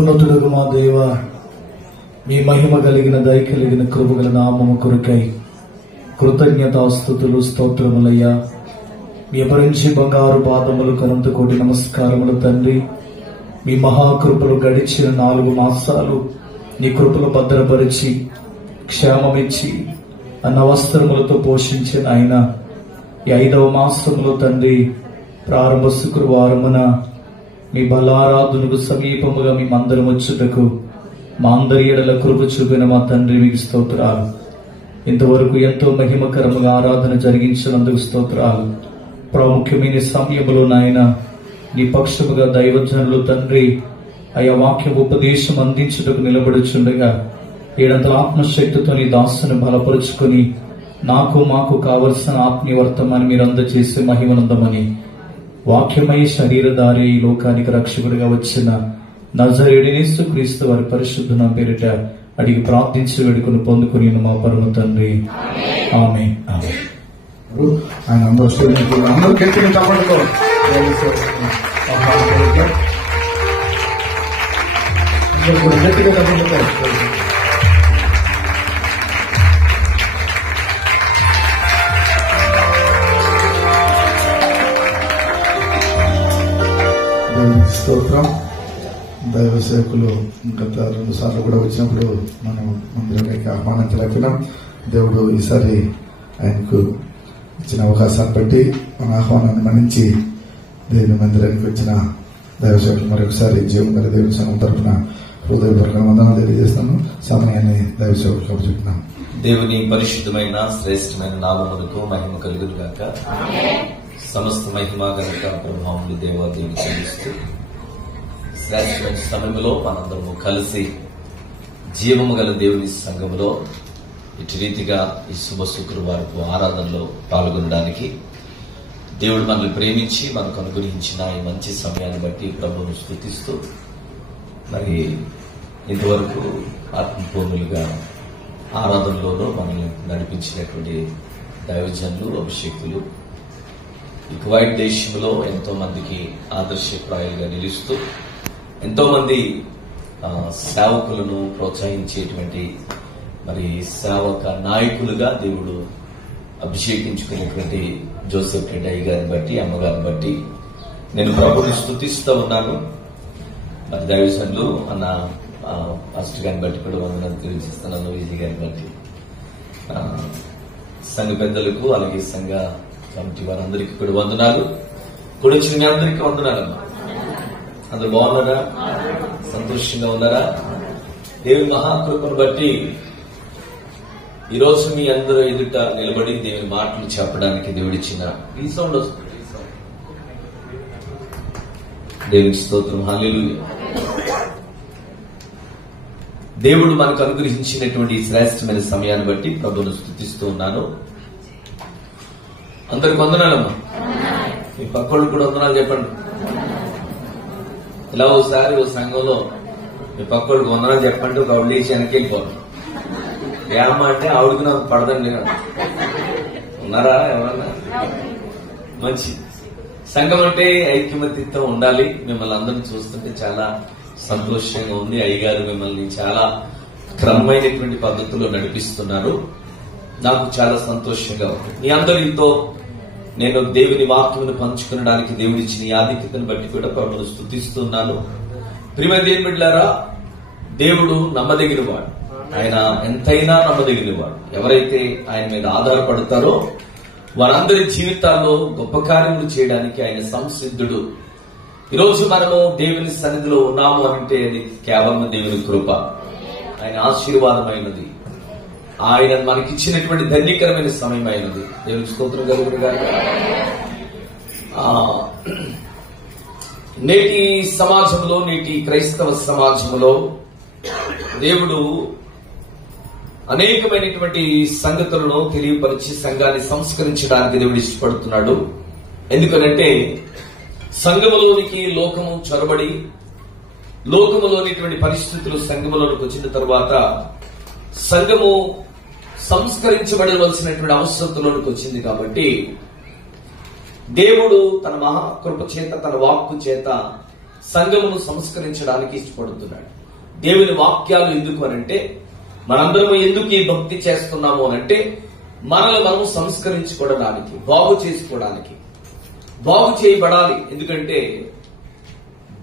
మహోన్నతుడగు మా దేవ, మీ మహిమ కలిగిన దయ కలిగిన కృపగల నామము కొరకై కృతజ్ఞతాస్తుతులు స్తోత్రములయ్యా. మీ అపరించి బంగారు పాదములు అనంత కోటి నమస్కారములు తండ్రి. మీ మహాకృపలు గడిచిన 4 మాసాలు నీ కృపలు భద్రపరిచి క్షేమమిచ్చి అన్న వస్త్రములతో పోషించిన ఆయన ఈ 5వ మాసములో తండ్రి ప్రారంభ శుక్రవారమున మీ బలారాధనకు సమీపముగా మీ మందరం వచ్చుటకు మా అందరి ఎడల కృప చూపిన మా తండ్రి మీకు స్తోత్రాలు. ఇంతవరకు ఎంతో మహిమకరముగా ఆరాధన జరిగించినందుకు స్తోత్రాలు. ప్రాముఖ్యమైన సమయంలో నాయన నీ పక్షముగా దైవజనులు తండ్రి ఆయా వాక్య ఉపదేశం అందించుటకు నిలబడుచుండగా ఏడంతల ఆత్మశక్తితో నీ దాసును బలపరుచుకొని నాకు మాకు కావలసిన ఆత్మీయ వర్తమాన్ని మీరు అందజేసే మహిమనందమని వాక్యమై శరీరధారి ఈ లోకానికి రక్షకుడిగా వచ్చిన నజరేయుడైన యేసుక్రీస్తు వారి పరిశుద్ధ నామమున పేరిట అడిగి ప్రార్థించి వేడుకొని పొందుకొని మా పరమ తండ్రి ఆమేన్. ఆయన అందరూ గట్టిగా చప్పట్లతో స్తోత్రం. దైవ సేవకులు గత 2 సార్లు కూడా వచ్చినప్పుడు మనం మందిరానికి ఆహ్వానించలేకపోయినాం. దేవుడు ఈసారి ఆయనకు ఇచ్చిన అవకాశాన్ని బట్టి మన ఆహ్వానాన్ని మన్నించి దేవుని మందిరానికి వచ్చిన దైవ సేవకులు మరొకసారి జీవం గల దేవుని సంఘం తరఫున హృదయపూర్వక వందనాలు తెలియజేస్తాను. సమయాన్ని దైవ సేవకులకు అప్పచెప్తున్నాం. దేవుని పరిశుద్ధమైన శ్రేష్టమైన నామమునకు మహిమ కలుగును గాక. సమస్త మహిమ గనుక ప్రభావములు దేవాదేవి చెల్లిస్తూ శ్రేష్టమైన సమయంలో మనందరము కలిసి జీవము గల దేవుని సంఘములో ఇటు రీతిగా ఈ శుభ శుక్రవారపు ఆరాధనలో పాల్గొనడానికి దేవుడు మనల్ని ప్రేమించి మనకు అనుగ్రహించిన ఈ మంచి సమయాన్ని బట్టి ప్రభువును స్తుతిస్తూ మరి ఇంతవరకు ఆత్మపూర్ణులుగా ఆరాధనలోనూ మనల్ని నడిపించినటువంటి దైవజనులు అభిషేకులు ఈ కువైట్ దేశంలో ఎంతో మందికి ఆదర్శప్రాయాలుగా నిలుస్తూ ఎంతో మంది సేవకులను ప్రోత్సహించేటువంటి మరి సేవక నాయకులుగా దేవుడు అభిషేకించుకునేటువంటి జోసెఫ్ రెడ్డి అయ్య గారిని బట్టి అమ్మగారిని బట్టి నేను ప్రభుని స్తుతిస్తూ ఉన్నాను. మరి దైవజనులు అన్న పాస్టర్ గారిని బట్టి కూడా వందనాలు తెలియజేస్తున్నాను. విజయ్ గారిని బట్టి సంఘ పెద్దలకు అలాగే సంఘ కమిటీ వారందరికీ కూడా వందనాలు. కూడా వచ్చిన మీ అందరికీ వందనాలమ్మా. అందరూ బాగున్నారా? సంతోషంగా ఉన్నారా? దేవుని మహాకృపను బట్టి ఈరోజు మీ అందరూ ఎదుట నిలబడి దేవుని మాటలు చెప్పడానికి దేవుడిచ్చిన ఈ సౌండ్ వస్తుంది. దేవుని స్తోత్రం, హల్లెలూయా. దేవుడు మనకు అనుగ్రహించినటువంటి శ్రేష్టమైన సమయాన్ని బట్టి ప్రభువును స్తుతిస్తూ ఉన్నాను. అందరికి వందనాలమ్మా. మీ పక్కోళ్ళు కూడా వందనాలు చెప్పండి. ఇలా ఓసారి ఓ సంఘంలో మీ పక్కోళ్ళకి వందనాలు చెప్పండి, ఒక ఆవిడ లేచి వెనక్కి వెళ్ళిపోతాం. ఏమన్నా అంటే ఆవిడకి నాకు పడదండి. ఉన్నారా ఎవరన్నా? మంచి సంఘం అంటే ఐక్యమత్యం ఉండాలి. మిమ్మల్ని అందరినీ చూస్తుంటే చాలా సంతోషంగా ఉంది. అయ్యగారు మిమ్మల్ని చాలా క్రమమైనటువంటి పద్ధతిలో నడిపిస్తున్నారు. నాకు చాలా సంతోషంగా ఉంది. మీ అందరితో నేను దేవుని వాక్యమును పంచుకునడానికి దేవుడిచ్చిన ఈ ఆధిక్యతను బట్టి కూడా ప్రభువును స్తుతిస్తున్నాను. ప్రియమైన దేవుని బిడ్డలారా, దేవుడు నమ్మదగినవాడు. ఆయన ఎంతైనా నమ్మదగినవాడు. ఎవరైతే ఆయన మీద ఆధారపడతారో వారందరి జీవితాల్లో గొప్ప కార్యములు చేయడానికి ఆయన సంసిద్ధుడు. ఈరోజు మనము దేవుని సన్నిధిలో ఉన్నాము అంటే అది కేవలం దేవుని కృప, ఆయన ఆశీర్వాదమైనది, ఆయన మనకిచ్చినటువంటి ధన్యకరమైన సమయం అయినది. దేవుని స్తోత్రం కలుగును గాక. నేటి సమాజంలో, నేటి క్రైస్తవ సమాజంలో దేవుడు అనేకమైనటువంటి సంగతులను తెలియపరిచి సంఘాన్ని సంస్కరించడానికి దేవుడు ఇష్టపడుతున్నాడు. ఎందుకనంటే సంఘములోనికి లోకము చొరబడి లోకములోనిటువంటి పరిస్థితులు సంఘములోనికి వచ్చిన తర్వాత సంఘము సంస్కరించబడవలసినటువంటి అవసరతలోనికి వచ్చింది. కాబట్టి దేవుడు తన మహాకృప చేత, తన వాక్కు చేత సంఘమును సంస్కరించడానికి ఇష్టపడుతున్నాడు. దేవుని వాక్యాలు ఎందుకు అనంటే, మనందరం ఎందుకు ఈ భక్తి చేస్తున్నాము అనంటే, మనల్ని మనం సంస్కరించుకోవడానికి, బాగు చేసుకోవడానికి, బాగు చేయబడాలి. ఎందుకంటే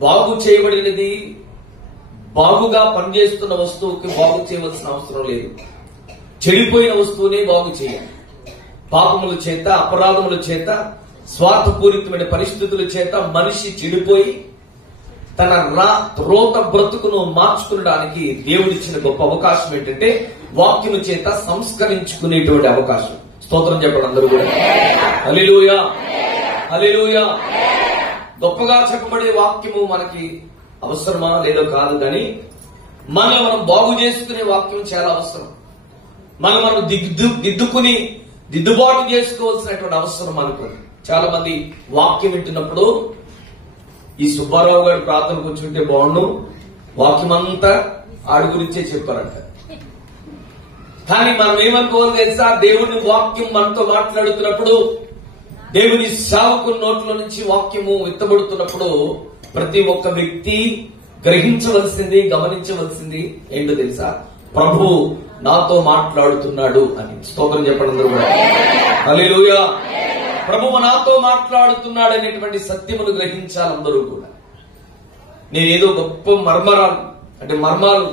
బాగు చేయబడినది బాగుగా పనిచేస్తున్న వస్తువుకి బాగు చేయవలసిన అవసరం లేదు. చెడిపోయిన వస్తువునే బాగు చేయాలి. పాపముల చేత, అపరాధముల చేత, స్వార్థపూరితమైన పరిస్థితుల చేత మనిషి చెడిపోయి తన రోత బ్రతుకును మార్చుకునడానికి దేవుడిచ్చిన గొప్ప అవకాశం ఏంటంటే వాక్యము చేత సంస్కరించుకునేటువంటి అవకాశం. స్తోత్రం చెప్పండి అందరూ కూడా. హల్లెలూయా, హల్లెలూయా. గొప్పగా చెప్పబడే వాక్యము మనకి అవసరమా లేదో కాదు, కానీ మనం బాగు చేసుకునే వాక్యం చాలా అవసరం. మనం దిద్దుకుని దిద్దుబాటు చేసుకోవాల్సినటువంటి అవసరం మనకు. చాలా మంది వాక్యం వింటున్నప్పుడు ఈ సుబ్బారావు గారు ప్రార్థన కూర్చుంటే బాగుండు, వాక్యం అంతా ఆడి గురించే చెప్పారంట. కానీ మనం ఏమనుకోవాలి తెలుసా, దేవుని వాక్యం మనతో మాట్లాడుతున్నప్పుడు, దేవుని సేవకుని నోట్లో నుంచి వాక్యము విత్తబడుతున్నప్పుడు ప్రతి ఒక్క వ్యక్తి గ్రహించవలసింది, గమనించవలసింది ఏంటో తెలుసా, ప్రభువు నాతో మాట్లాడుతున్నాడు అని. స్తోత్రం చెప్పండి అందరూ కూడా. హల్లెలూయా. ప్రభువు నాతో మాట్లాడుతున్నాడు అనేటువంటి సత్యమును గ్రహించాలి అందరూ కూడా. నేనేదో గొప్ప మర్మాలు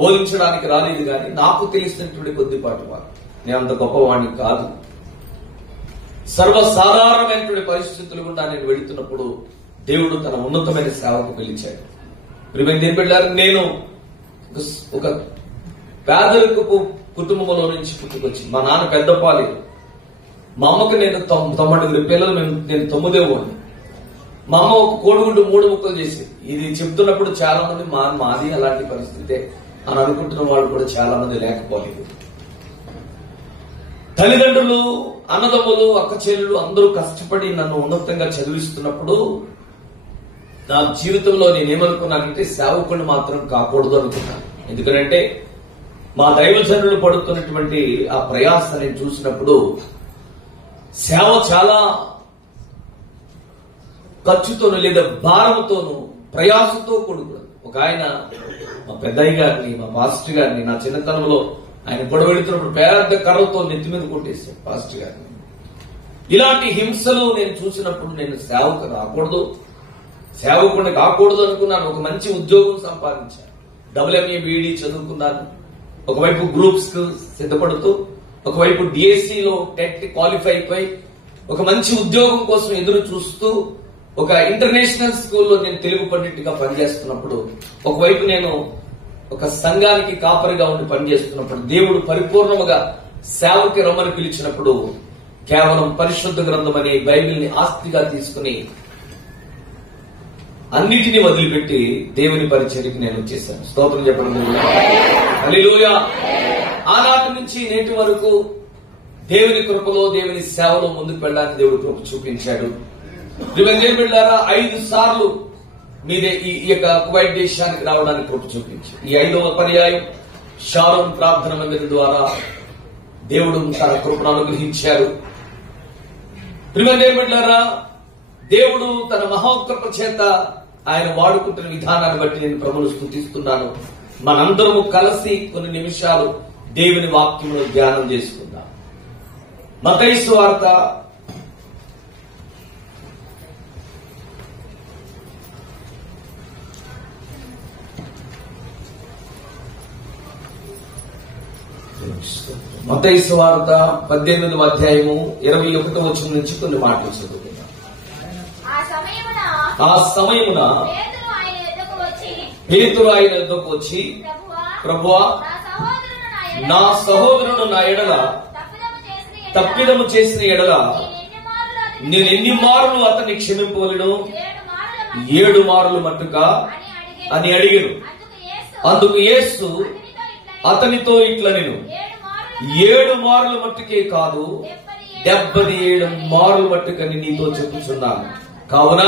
బోధించడానికి రాలేదు, కానీ నాకు తెలిసినటువంటి కొద్దిపాటి వారు. నేను అంత గొప్పవాడిని కాదు. సర్వసాధారణమైనటువంటి పరిస్థితులు గుండా నేను వెళుతున్నప్పుడు దేవుడు తన ఉన్నతమైన సేవకు పిలిచాడు. ప్రియమైన దేవుని బిడ్డలారా, నేను ఒక పేదరికపు కుటుంబంలో నుంచి పుట్టుకొచ్చి, మా నాన్న పెద్దపాలేదు, మా అమ్మకి నేను 9 పిల్లలు, నేను 9వ. మా అమ్మ ఒక కోడిగుడ్డు 3 ముక్కలు చేసి, ఇది చెప్తున్నప్పుడు చాలా మంది మాది అలాంటి పరిస్థితే అని అనుకుంటున్న వాళ్ళు కూడా చాలా మంది లేకపోలేదు. తల్లిదండ్రులు, అన్నదమ్ములు, అక్క చెల్లెలు అందరూ కష్టపడి నన్ను ఉన్నతంగా చదివిస్తున్నప్పుడు నా జీవితంలో నేనేమనుకున్నానంటే సేవకుడిని మాత్రం కాకూడదు అనుకున్నాను. ఎందుకంటే మా దైవజనులు పడుతున్నటువంటి ఆ ప్రయాసాన్ని చూసినప్పుడు సేవ చాలా ఖర్చుతోనూ లేదా భారంతోనూ ప్రయాసంతో కూడుకున్నది. ఒక ఆయన మా పెద్దయ్య గారిని, మా పాస్టర్ గారిని నా చిన్నతనంలో ఆయన గొడవ వెళుతున్నప్పుడు పెద్ద కర్రతో నెత్తి మీద కొట్టేశాను పాస్టర్ గారిని. ఇలాంటి హింసలు నేను చూసినప్పుడు నేను సేవకుడిని కాకూడదు అనుకున్నాను. ఒక మంచి ఉద్యోగం సంపాదించాను, WMA BD చదువుకున్నాను. ఒకవైపు గ్రూప్స్ కు సిద్ధపడుతూ, ఒకవైపు DSCలో టెట్ క్వాలిఫై అయిపోయి ఒక మంచి ఉద్యోగం కోసం ఎదురు చూస్తూ, ఒక ఇంటర్నేషనల్ స్కూల్లో నేను తెలుగు పండిట్గా పనిచేస్తున్నప్పుడు, ఒకవైపు నేను ఒక సంఘానికి కాపరిగా ఉండి పనిచేస్తున్నప్పుడు, దేవుడు పరిపూర్ణముగా సేవకి రమ్మని పిలిచినప్పుడు కేవలం పరిశుద్ధ గ్రంథం అనే బైబిల్ని ఆస్తిగా తీసుకుని అన్నిటినీ వదిలిపెట్టి దేవుని పరిచర్యకి నేను వచ్చేసాను. స్తోత్రం చెప్పండి. హల్లెలూయా. ఆనాటి నుంచి నేటి వరకు దేవుని కృపలో, దేవుని సేవలో ముందుకు వెళ్ళడానికి దేవుడు కృప చూపించాడు. దేవుని బిడ్డలారా, 5 సార్లు మీదే ఈ యొక్క కువైట్ దేశానికి రావడానికి కృప చూపించి, ఈ 5వ పర్యాయం షారోన్ ప్రార్థన మందిరం ద్వారా దేవుడు తన కృపను అనుగ్రహించారు. దేవుని బిడ్డలారా, దేవుడు తన మహోకృప చేత ఆయన వాడుకుంటున్న విధానాన్ని బట్టి నేను ప్రభువును స్తుతిస్తున్నాను. మనందరము కలిసి కొన్ని నిమిషాలు దేవుని వాక్యమును ధ్యానం చేసుకుందాం. మత్తయి సువార్త 18వ అధ్యాయము 21వ వచనం నుంచి కొన్ని మాటలు చదువుకుందాం. ఆ సమయమున పేతురు ఆయన యొద్దకు వచ్చి, ప్రభువా, నా సహోదరుడు నా ఎడల తప్పిదము చేసిన ఎడల నేను ఎన్ని మారులు అతన్ని క్షమింపవలెను? 7 మారులు మట్టుగా అని అడిగాను. అందుకు యేసు అతనితో ఇట్లనెను, 7 మారులు మట్టుకే కాదు, 77 మారులు మట్టుకని నీతో చెప్పుచున్నాను. కావున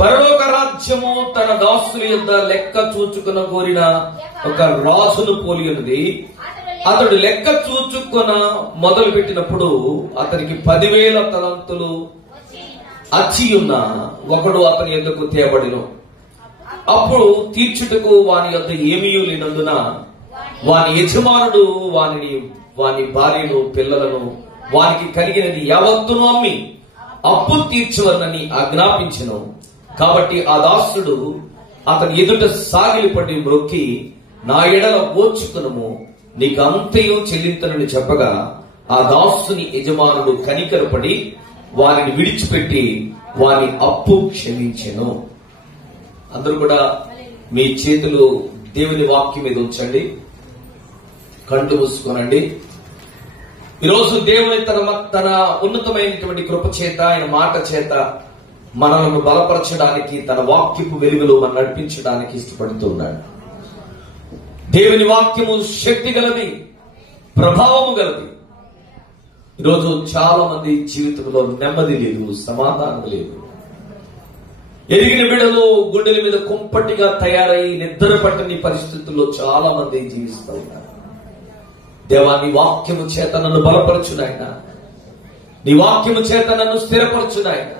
పరలోక రాజ్యము తన దాసుల యొద్ద లెక్క చూచుకున కోరిన ఒక రాజును పోలి ఉన్నది. అతడు లెక్క చూచుకున మొదలు పెట్టినప్పుడు అతనికి 10,000 తలంతులు అచ్చియున్న ఒకడు అతని యొద్దకు తేబడిను. అప్పుడు తీర్చుటకు వాని యొద్ద ఏమీ లేనందున వాని యజమానుడు వాని భార్యను పిల్లలను వానికి కలిగినది యావత్తును అమ్మి అప్పు తీర్చవలనని ఆజ్ఞాపించెను. కాబట్టి ఆ దాసుడు అతని ఎదుట సాగిలిపడి మ్రొక్కి, నా ఎడల ఓర్చుకునుము, నీకు అంతయు చెల్లింతనని చెప్పగా ఆ దాసుని యజమానుడు కనికరపడి వారిని విడిచిపెట్టి వారి అప్పు క్షమించెను. అందరూ కూడా మీ చేతులు దేవుని వాక్యం మీద ఉంచండి, కళ్ళు మూసుకోనండి. ఈరోజు దేవుని తన ఉన్నతమైనటువంటి కృప చేత, ఆయన మాట చేత మనలను బలపరచడానికి, తన వాక్యపు వెలుగులో మనం నడిపించడానికి ఇష్టపడుతున్నాడు. దేవుని వాక్యము శక్తి గలది, ప్రభావము గలది. ఈరోజు చాలా మంది జీవితంలో నెమ్మది లేదు, సమాధానం లేదు. ఎదిగిన బిడ్డలు గుండెల మీద కుంపటిగా తయారై నిద్ర పట్టని పరిస్థితుల్లో చాలా మంది జీవిస్తూ ఉన్నారు. దేవా, నీ వాక్యము చేత నన్ను బలపరచునాయన, నీ వాక్యము చేత నన్ను స్థిరపరచునాయన,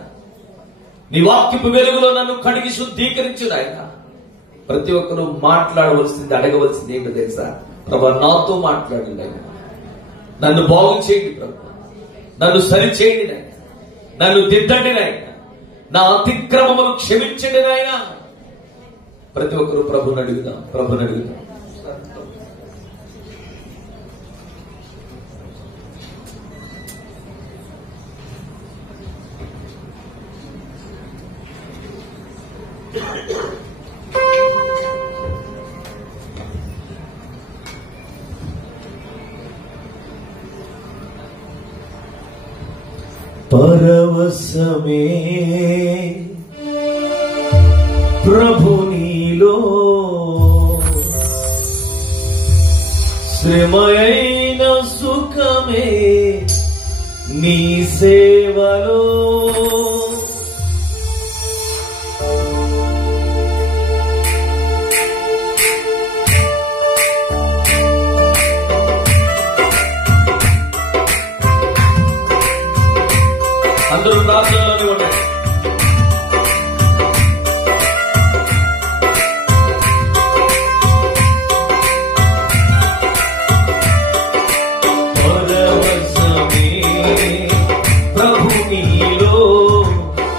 నీ వాక్యపు వెలుగులో నన్ను కడిగి శుద్ధీకరించునాయన. ప్రతి ఒక్కరూ మాట్లాడవలసింది, అడగవలసింది ఏంటో తెలుసా? ప్రభా, నాతో మాట్లాడండి ఆయన, నన్ను బాగు చేయండి ప్రభు, నన్ను సరిచేయండి నాయన, నన్ను దిద్దండి నాయన, నా అతిక్రమములు క్షమించండి నాయన. ప్రతి ఒక్కరూ ప్రభుని అడుగుదాం, ప్రభుని అడుగుదాం. పరవశమే ప్రభు నీలో, శ్రమయైన సుఖమే నీ సేవలో. అందరూ ప్రార్థనలోనే ఉండండి. పరవశమే ప్రభు నీలో,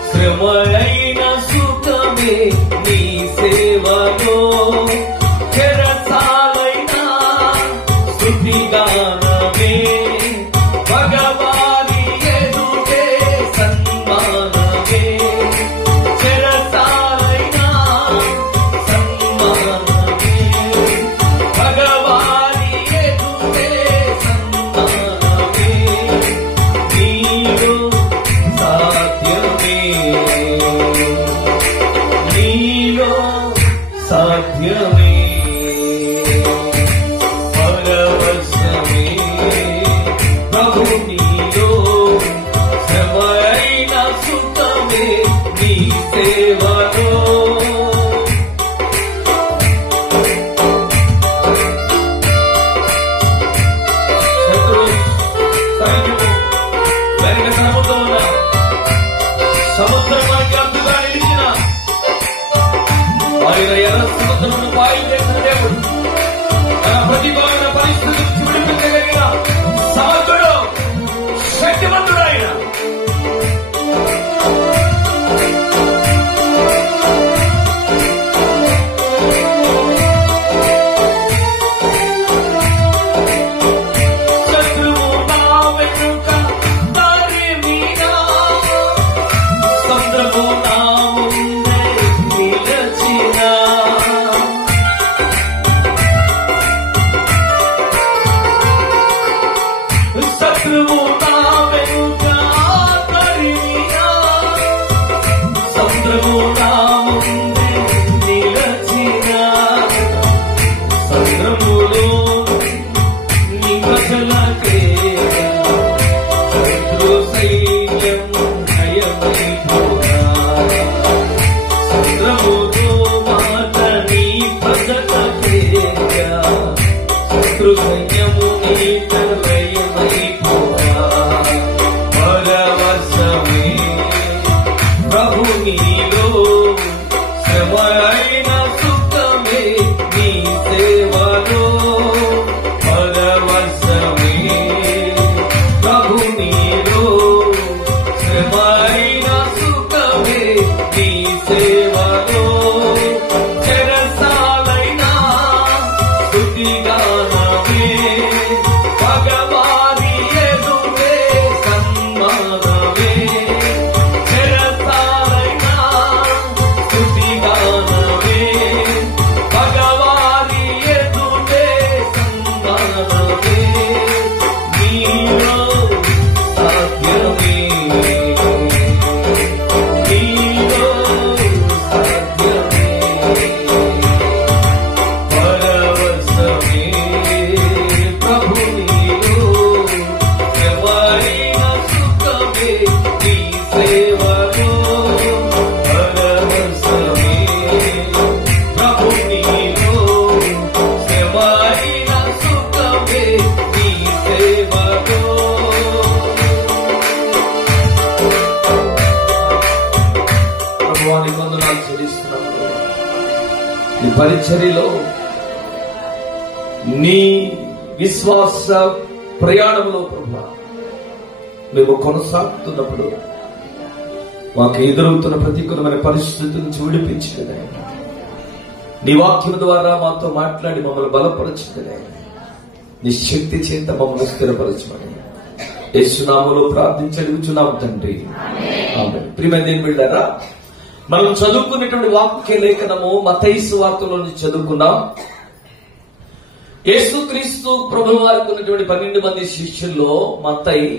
శ్రమయైన సుఖమే నీ సేవలో. చెరసాలైన స్తుతిగానమే భగవాని ఎదుటే సన్మానమే. చెరసాలైన సన్మానమే భగవాని ఎదుటే సన్మానమే. నీలో సాధ్యమే, నీలో సాధ్యమే. పరవశమే ప్రభు నీలో, శ్రమయైన సుఖమే నీ సేవలో. శత్రు సైన్యము వెనక తరముతో ఉన్న సముద్రానికి అడ్డుగా నిలిచిన ఆయన ఎర్ర సముద్రమును పాయలు చేసిన దేవుడు, తన ప్రతికూలమైన పరిస్థితి నుంచి విడిపించగలిగిన సమర్థుడు, శక్తివంతుడు ఆయన. శత్రువు నా వెనుక తరిమినా, సముద్రము నా ముందే నిలచినా. శత్రువు నా వెనుక తరిమినా, సముద్రము నా ముందే నిలచినా. సముద్రములో నీ ప్రజలకే శత్రు సైన్యం భయమైపోగా. సముద్రముతో మాట నీ ప్రజలకే శత్రు సైన్యము నీట భయమైపోగా. పరవశమే ఈ పరిచర్యలో నీ విశ్వాస ప్రయాణంలో ప్రభువా మేము కొనసాగుతున్నప్పుడు మాకు ఎదురవుతున్న ప్రతికూలమైన పరిస్థితుల నుంచి విడిపించగలే. నీ వాక్యం ద్వారా మాతో మాట్లాడి మమ్మల్ని బలపరచగలే. నీ శక్తి చేత మమ్మల్ని స్థిరపరచమని యేసు నామములో ప్రార్థించి అడుగుచున్నాము తండ్రి. ఆమేన్. ప్రియమైన దేవుని బిడ్డలారా, మనం చదువుకున్నటువంటి వాక్య లేఖనము మత్తయి సువార్తలో నుంచి చదువుకున్నాం. యేసుక్రీస్తు ప్రభువు వారికి ఉన్నటువంటి 12 మంది శిష్యుల్లో మత్తయి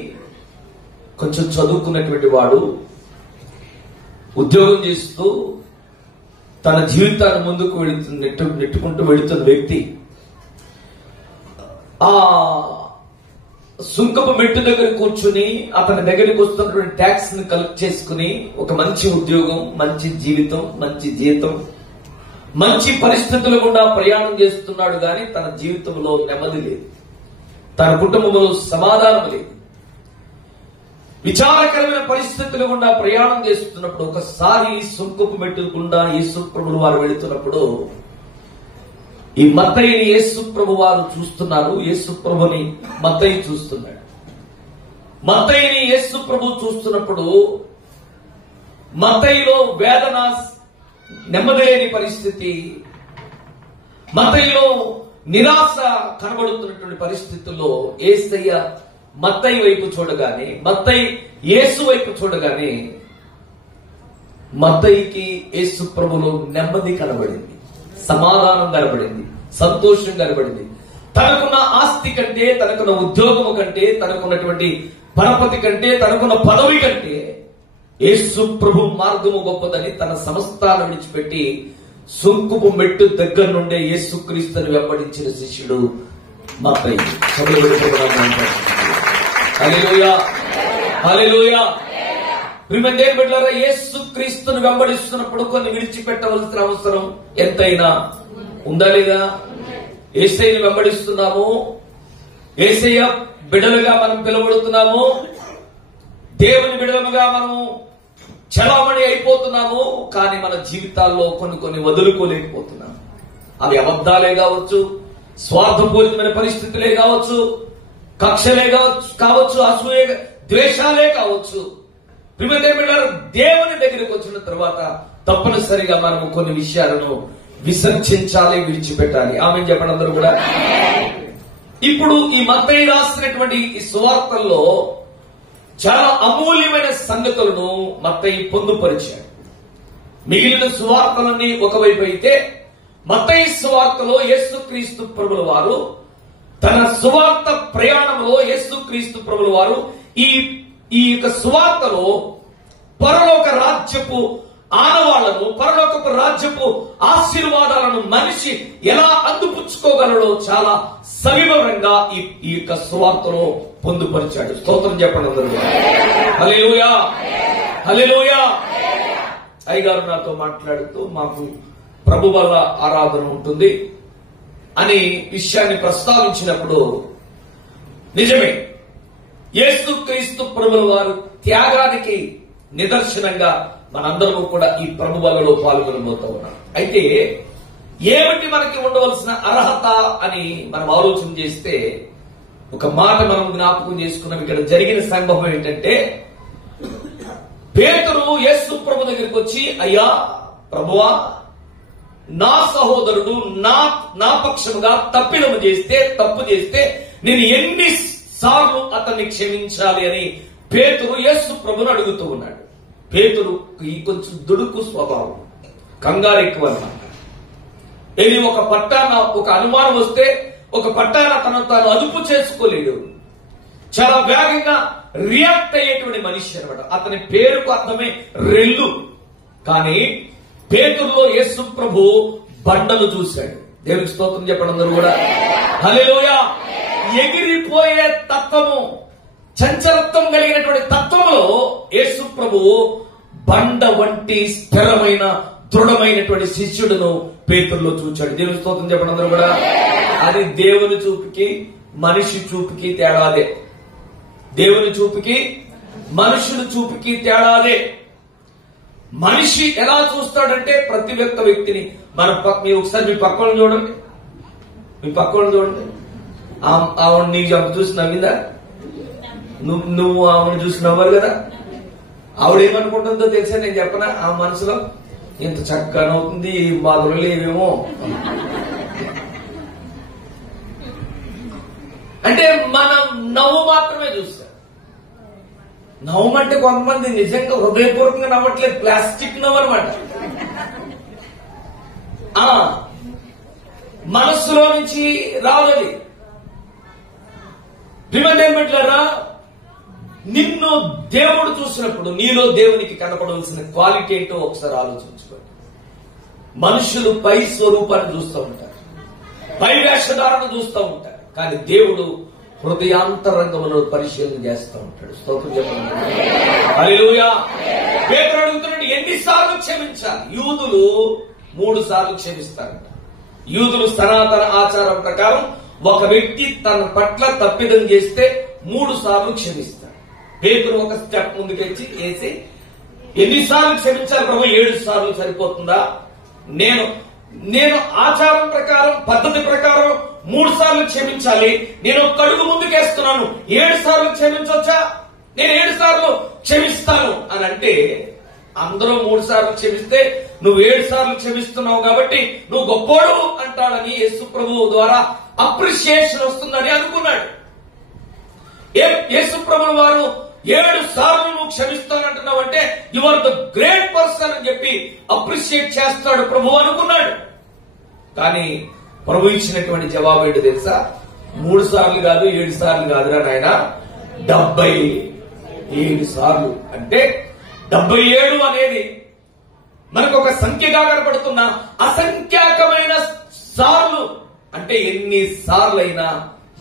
కొంచెం చదువుకున్నటువంటి వాడు, ఉద్యోగం చేస్తూ తన జీవితాన్ని ముందుకు నెట్టుకుంటూ వెళుతున్న వ్యక్తి. ఆ సుంకపు మెట్టు దగ్గర కూర్చుని అతని దగ్గరికి వస్తున్నటువంటి ట్యాక్స్ ని కలెక్ట్ చేసుకుని ఒక మంచి ఉద్యోగం, మంచి జీవితం, మంచి జీతం, మంచి పరిస్థితుల గుండా ప్రయాణం చేస్తున్నాడు గాని తన జీవితంలో నెమ్మది లేదు, తన కుటుంబంలో సమాధానం లేదు. విచారకరమైన పరిస్థితుల గుండా ప్రయాణం చేస్తున్నప్పుడు ఒకసారి సుంకపు మెట్టు గుండా యేసు ప్రభువు వారు వెళుతున్నప్పుడు ఈ మత్తయిని యేసు ప్రభు వారు చూస్తున్నారు. యేసు ప్రభుని మత్తయి చూస్తున్నాడు. మత్తయిని యేసు ప్రభు చూస్తున్నప్పుడు మత్తయిలో వేదన, నెమ్మది లేని పరిస్థితి, మత్తయిలో నిరాశ కనబడుతున్నటువంటి పరిస్థితుల్లో యేసయ్య మత్తయి వైపు చూడగానే, మత్తయి యేసు వైపు చూడగానే మత్తయికి యేసు ప్రభులో నెమ్మది కనబడింది, సమాధానం కనబడింది, సంతోషం కనబడింది. తనకున్న ఆస్తి కంటే, తనకున్న ఉద్యోగము కంటే, తనకున్నటువంటి పరపతి కంటే, తనకున్న పదవి కంటే యేసు ప్రభు మార్గము గొప్పదని తన సమస్తాలను విడిచిపెట్టి సుంకుపు మెట్టు దగ్గర నుండే యేసుక్రీస్తుని వెంబడించిన శిష్యుడు మత్తయి. హల్లెలూయా, హల్లెలూయా. ప్రియమైన దేవుని బిడ్డలారా, యేసుక్రీస్తుని వెంబడిస్తున్నప్పుడు కొన్ని విడిచిపెట్టవలసిన అవసరం ఎంతైనా ఉందా లేదా? యేసయ్యను వెంబడిస్తున్నాము, యేసయ్య బిడ్డలుగా మనం పిలువబడుతున్నాము, దేవుని బిడ్డలుగా మనము చలామణి అయిపోతున్నాము. కానీ మన జీవితాల్లో కొన్ని వదులుకోలేకపోతున్నాము. అవి అబద్ధాలే కావచ్చు, స్వార్థపూరితమైన పరిస్థితులే కావచ్చు, కక్షలే కావచ్చు, అసూయ ద్వేషాలే కావచ్చు. దేవుని దగ్గరికి వచ్చిన తర్వాత తప్పనిసరిగా మనము కొన్ని విషయాలను విసర్జించాలి, విడిచిపెట్టాలి. ఆమె చెప్పండి అందరూ కూడా. ఇప్పుడు ఈ మత్తయి రాసినటువంటి ఈ సువార్తల్లో చాలా అమూల్యమైన సంగతులను మత్తయి పొందుపరిచాడు. మిగిలిన సువార్తలన్నీ ఒకవైపు అయితే మత్తయి సువార్తలో యేసుక్రీస్తు ప్రభుల వారు తన సువార్త ప్రయాణంలో యేసుక్రీస్తు ప్రభుల వారు ఈ యొక్క సువార్తలో పరలోక రాజ్యపు ఆనవాళ్లను, పరలోకపు రాజ్యపు ఆశీర్వాదాలను మనిషి ఎలా అందిపుచ్చుకోగలడో చాలా సవివరంగా ఈ యొక్క సువార్తలో పొందుపరిచాడు. స్తోత్రం చెప్పండి అందరూ. హల్లెలూయా, హల్లెలూయా. అయ్యగారు నాతో మాట్లాడుతూ మాకు ప్రభు వల్ల ఆరాధన ఉంటుంది అని విషయాన్ని ప్రస్తావించినప్పుడు నిజమే, యేసుక్రీస్తు ప్రభుల వారు త్యాగానికి నిదర్శనంగా మనందరము కూడా ఈ ప్రభు వలలో పాల్గొనబోతూ ఉన్నాం. అయితే ఏమిటి మనకి ఉండవలసిన అర్హత అని మనం ఆలోచన చేస్తే ఒక మాట మనం జ్ఞాపకం చేసుకున్నాం. ఇక్కడ జరిగిన సంభవం ఏంటంటే, పేతురు యేసు ప్రభు దగ్గరికి వచ్చి, అయ్యా ప్రభువా, నా సహోదరుడు నా పక్షముగా తప్పు చేస్తే నేను ఎన్ని సార్లు అతన్ని క్షమించాలి అని పేతురు యేసు ప్రభుని అడుగుతూ ఉన్నాడు. పేతురుకి కొంచెం దుడుకు స్వభావం, కంగారు ఎక్కువ. ఇది ఒక పట్టాన ఒక అనుమానం వస్తే ఒక పట్టాన తనను తాను అదుపు చేసుకోలేడు. చాలా వేగంగా రియాక్ట్ అయ్యేటువంటి మనిషి అనమాట. అతని పేరుకు అర్థమే రెల్లు. కానీ పేతురులో యేసు ప్రభు బండలు చూశాడు. దేవునికి స్తోత్రం చెప్పండి అందరూ కూడా. హల్లెలూయా. ఎగిరిపోయే తత్వము, చంచలత్వం కలిగినటువంటి తత్వంలో యేసు ప్రభు బండ వంటి స్థిరమైన దృఢమైనటువంటి శిష్యుడును పేతురులో చూచాడు. దేవుని స్తోత్రం చెప్పండి అందరూ కూడా. అది దేవుని చూపుకి మనిషి చూపుకి తేడాదే. దేవుని చూపుకి మనుషుల చూపుకి తేడాదే. మనిషి ఎలా చూస్తాడంటే ప్రతి ఒక్క వ్యక్తిని మీ ఒకసారి మీ పక్కన చూడండి, మీ పక్కన చూడండి. ఆవిడ నీకు చూసి నవ్విందా? నువ్వు ఆవిడ చూసి నవ్వరు కదా. ఆవిడేమనుకుంటుందో తెలుసా? నేను చెప్పనా? ఆ మనసులో ఇంత చక్కగా నవ్వుతుంది, బాధలు లేవేమో అంటే మనం నవ్వు మాత్రమే చూస్తాం. నవ్వమంటే కొంతమంది నిజంగా హృదయపూర్వకంగా నవ్వట్లేదు, ప్లాస్టిక్ నవ్వు అనమాట. మనస్సులో నుంచి రావాలి. ప్రియమైనట్లరా, నిన్ను దేవుడు చూసినప్పుడు నీలో దేవునికి కనపడవలసిన క్వాలిటీ ఏంటో ఒకసారి ఆలోచించుకోండి. మనుషులు పై స్వరూపాన్ని చూస్తూ ఉంటారు, పై వేషధారణ చూస్తూ ఉంటారు. కానీ దేవుడు హృదయాంతరంగంలో పరిశీలన చేస్తూ ఉంటాడు. స్తోత్రం చెప్పండి. హల్లెలూయా. పేతురు అడుగుతున్నాడు, ఎన్నిసార్లు క్షమించాలి? యూదులు 3 సార్లు క్షమిస్తారంట. యూదులు సనాతన ఆచారం ప్రకారం ఒక వ్యక్తి తన పట్ల తప్పిదం చేస్తే 3 సార్లు క్షమిస్తాడు. పేతురు ఒక స్టెప్ ముందుకేసి ఎన్నిసార్లు క్షమించాలి ప్రభు? 7 సార్లు సరిపోతుందా? నేను ఆచారం ప్రకారం, పద్ధతి ప్రకారం 3 సార్లు క్షమించాలి. నేను ఒక అడుగు ముందుకేస్తున్నాను, 7 సార్లు క్షమించవచ్చా? నేను 7 సార్లు క్షమిస్తాను అని అంటే, అందరూ 3 సార్లు క్షమిస్తే నువ్వు 7 సార్లు క్షమిస్తున్నావు కాబట్టి నువ్వు గొప్పోడు అంటాడని యేసు ప్రభువు ద్వారా అప్రిషియేషన్ వస్తుందని అనుకున్నాడు. యేసు ప్రభువు వారు 7 సార్లు నువ్వు క్షమిస్తానంటున్నావు అంటే you are the great person అని చెప్పి అప్రిషియేట్ చేస్తాడు ప్రభు అనుకున్నాడు. కానీ ప్రభు ఇచ్చినటువంటి జవాబు ఏంటి తెలుసా? 3 సార్లు కాదు, 7 సార్లు కాదురా నాయన, 77 సార్లు. అంటే 77 అనేది మనకు ఒక సంఖ్యగా కనపడుతున్న అసంఖ్యాకమైన సార్లు. అంటే ఎన్ని సార్లైనా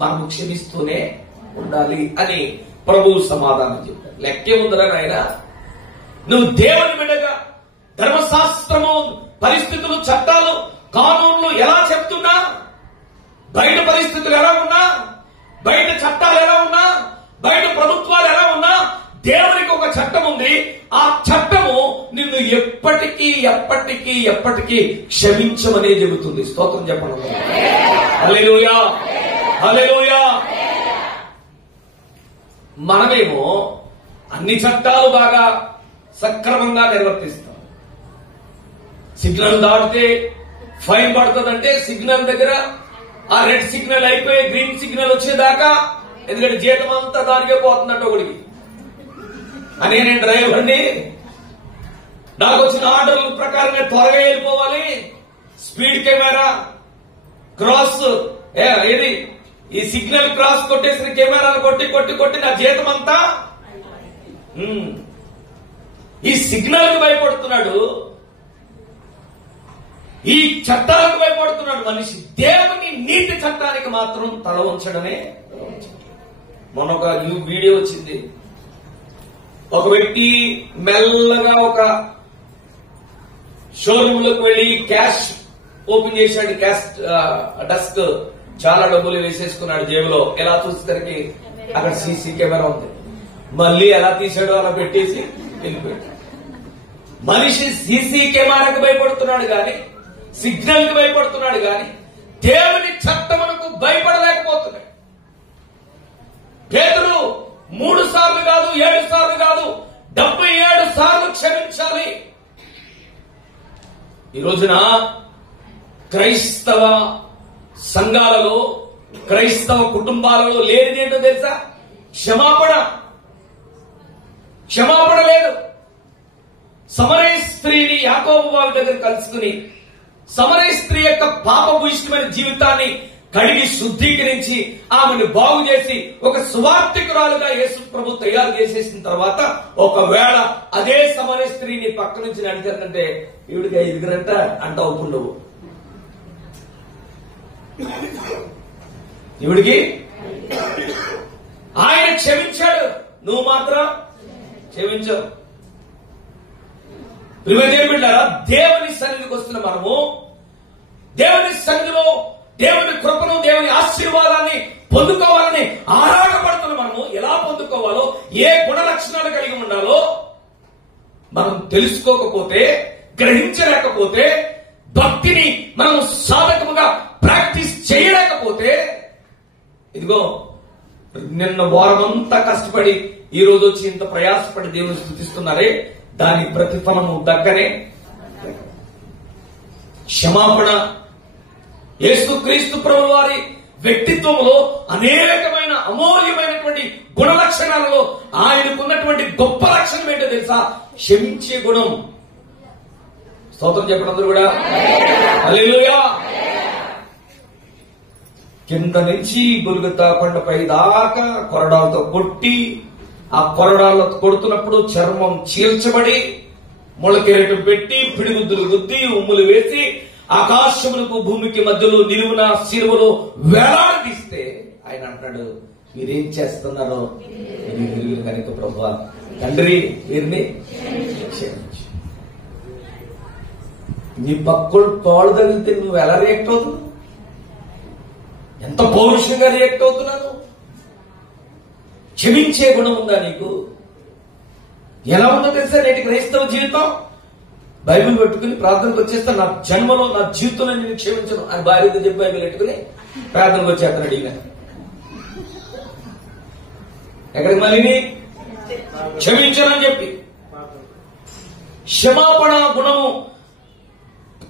మనము క్షమిస్తూనే ఉండాలి అని ప్రభువు సమాధానం చెప్పారు. లెక్కే ఉందరా నాయన. నువ్వు దేవుని బిడ్డగా ధర్మశాస్త్రము, పరిస్థితులు, చట్టాలు, కానూన్లు ఎలా చెప్తున్నా, బయట పరిస్థితులు ఎలా ఉన్నా, బయట చట్టాలు ఎలా ఉన్నా, బయట ప్రభుత్వాలు ఎలా ఉన్నా, దేవునికి ఒక చట్టం ఉంది. ఆ చట్టము నిన్ను ఎప్పటికీ ఎప్పటికీ ఎప్పటికీ క్షమించమనే చెబుతుంది. స్తోత్రం చెప్పండి. హల్లెలూయా, హల్లెలూయా. మనమేమో అన్ని చట్టాలు బాగా సక్రమంగా నిర్వర్తిస్తాం. సిగ్నల్ దాటితే ఫైన్ పడుతుందంటే సిగ్నల్ దగ్గర ఆ రెడ్ సిగ్నల్ అయిపోయి గ్రీన్ సిగ్నల్ వచ్చేదాకా, ఎందుకంటే జీతం అంతా దానికే పోతుందంట ఒకడికి. అని నేను డ్రైవర్ని, నాకు వచ్చిన ఆర్డర్ల ప్రకారంగా త్వరగా వెళ్ళిపోవాలి, స్పీడ్ కెమెరా క్రాస్ ఏది ఈ సిగ్నల్ క్రాస్ కొట్టేసిన కెమెరాలు కొట్టి కొట్టి కొట్టి నా జీతం అంతా. ఈ సిగ్నల్ కి భయపడుతున్నాడు, ఈ చట్టాలకు భయపడుతున్నాడు మనిషి. దేవుని నీతి చట్టానికి మాత్రం తల ఉంచడమే. మొన్న ఒక వీడియో వచ్చింది. ఒక వ్యక్తి మెల్లగా ఒక షోరూమ్ లోకి వెళ్లి క్యాష్ ఓపెన్ చేశాడు. క్యాష్ డస్క్ చాలా డబ్బులు వేసేసుకున్నాడు జేబులో. ఎలా చూసేసరికి అక్కడ సీసీ కెమెరా ఉంది. మళ్ళీ ఎలా తీసాడో అలా పెట్టేసి వెళ్ళిపోయాడు. మనిషి సీసీ కెమెరాకి భయపడుతున్నాడు గాని, సిగ్నల్ కి భయపడుతున్నాడు గాని, దేవుని చట్టమునకు భయపడలేకపోతున్నాడు. పేతురు 3 సార్లు కాదు, 7 సార్లు కాదు, 77 సార్లు క్షమించాలి. ఈ రోజున క్రైస్తవ సంఘాలలో, క్రైస్తవ కుటుంబాలలో లేనిదేంటో తెలుసా? క్షమాపణ. క్షమాపణ లేదు. సమరయ స్త్రీని యాకోబు వారి దగ్గర కలుసుకుని సమరయ స్త్రీ యొక్క పాపభూయిష్టమైన జీవితాన్ని కడిగి శుద్ధీకరించి ఆమెను బాగు చేసి ఒక సువార్థికురాలుగా యేసు ప్రభు తయారు చేసేసిన తర్వాత ఒకవేళ అదే సమరయ స్త్రీని పక్క నుంచి నడిచారంటే ఈవిడికి 5 గంట అంట అవుతుంది నువ్వు. ఈవిడికి ఆయన క్షమించాడు, నువ్వు మాత్రం క్షమించవు. ప్రియదేవులారా, దేవుని సన్నిధికి వస్తున్న మనము దేవుని సన్నిధిలో దేవుని కృపను దేవుని ఆశీర్వాదాన్ని పొందుకోవాలని ఆరాటపడుతున్న మనము ఎలా పొందుకోవాలో, ఏ గుణ లక్షణాలు కలిగి ఉండాలో మనం తెలుసుకోకపోతే, గ్రహించలేకపోతే, భక్తిని మనం సాధకముగా ప్రాక్టీస్ చేయలేకపోతే, ఇదిగో నిన్న వారమంతా కష్టపడి ఈ రోజు వచ్చి ఇంత ప్రయాసపడి దేవుని స్తుతిస్తున్నారే, దాని ప్రతిఫలము దగ్గరే. క్షమాపణ. యేసుక్రీస్తు ప్రభువు వారి వ్యక్తిత్వంలో అనేకమైన అమూల్యమైనటువంటి గుణ లక్షణాలలో ఆయనకున్నటువంటి గొప్ప లక్షణం ఏంటో తెలుసా? క్షమించే గుణం. స్తోత్రం చెప్పడం అందరూ కూడా హల్లెలూయా. కింద నుంచి గొలుగతా కొండపై దాకా కొరడాలతో కొట్టి, ఆ కొరడాలతో కొడుతున్నప్పుడు చర్మం చీల్చబడి, మొలకెరటం పెట్టి, పిడిగుద్దులు గుద్ది, ఉమ్ములు వేసి, ఆకాశములకు భూమికి మధ్యలో నిలువున శిలువలో వేలాడదీస్తే ఆయన అంటాడు, మీరేం చేస్తున్నారో మీరు కనుక ప్రభువా తండ్రి వీరిని క్షమించు. నీ పక్కడు తోడు తగిలితే నువ్వు ఎలా రియాక్ట్ అవుతున్నావు? ఎంత పౌరుషంగా రియాక్ట్ అవుతున్నాను? క్షమించే గుణం ఉందా నీకు? ఎలా ఉందో తెలుసా నేటి క్రైస్తవ జీవితం? బైబిల్ పెట్టుకుని ప్రార్థనకు వచ్చేస్తా, నా జన్మలో నా జీవితంలో నేను క్షమించను అని భార్యతో చెప్పి బైబిల్ పెట్టుకుని ప్రార్థనకు వచ్చేస్తాడు. ఈయన ఎక్కడికి మళ్ళీ క్షమించనని చెప్పి. క్షమాపణ గుణము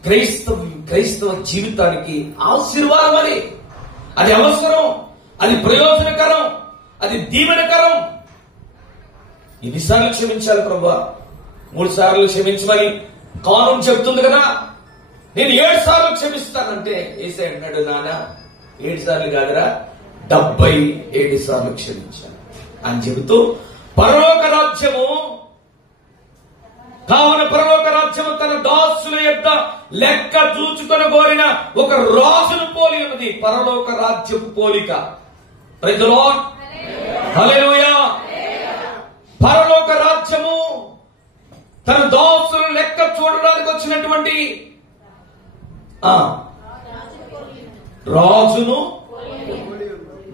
క్రైస్తవ జీవితానికి ఆశీర్వాదం. అది అవసరం, అది ప్రయోజనకరం, అది దీవెనకరం. ఎన్నిసార్లు క్షమించాలి ప్రభువా? 3 సార్లు క్షమించమని కాలం చెప్తుంది కదా. నేను 7 సార్లు క్షమిస్తానంటే యేసయ్య అన్నాడు, నాన్న 7 సార్లు కాదురా 77 సార్లు క్షమించాను అని చెబుతూ, పరలోక రాజ్యము కావున పరలోక రాజ్యము తన దాసుల యొక్క లెక్క చూచుకొని కోరిన ఒక రాజును పోలి ఉన్నది. పరలోక రాజ్యపు పోలిక. Praise the lord. హల్లెలూయా. పరలోక రాజ్యము తన దాసుల లెక్క చూడడానికి వచ్చినటువంటి రాజును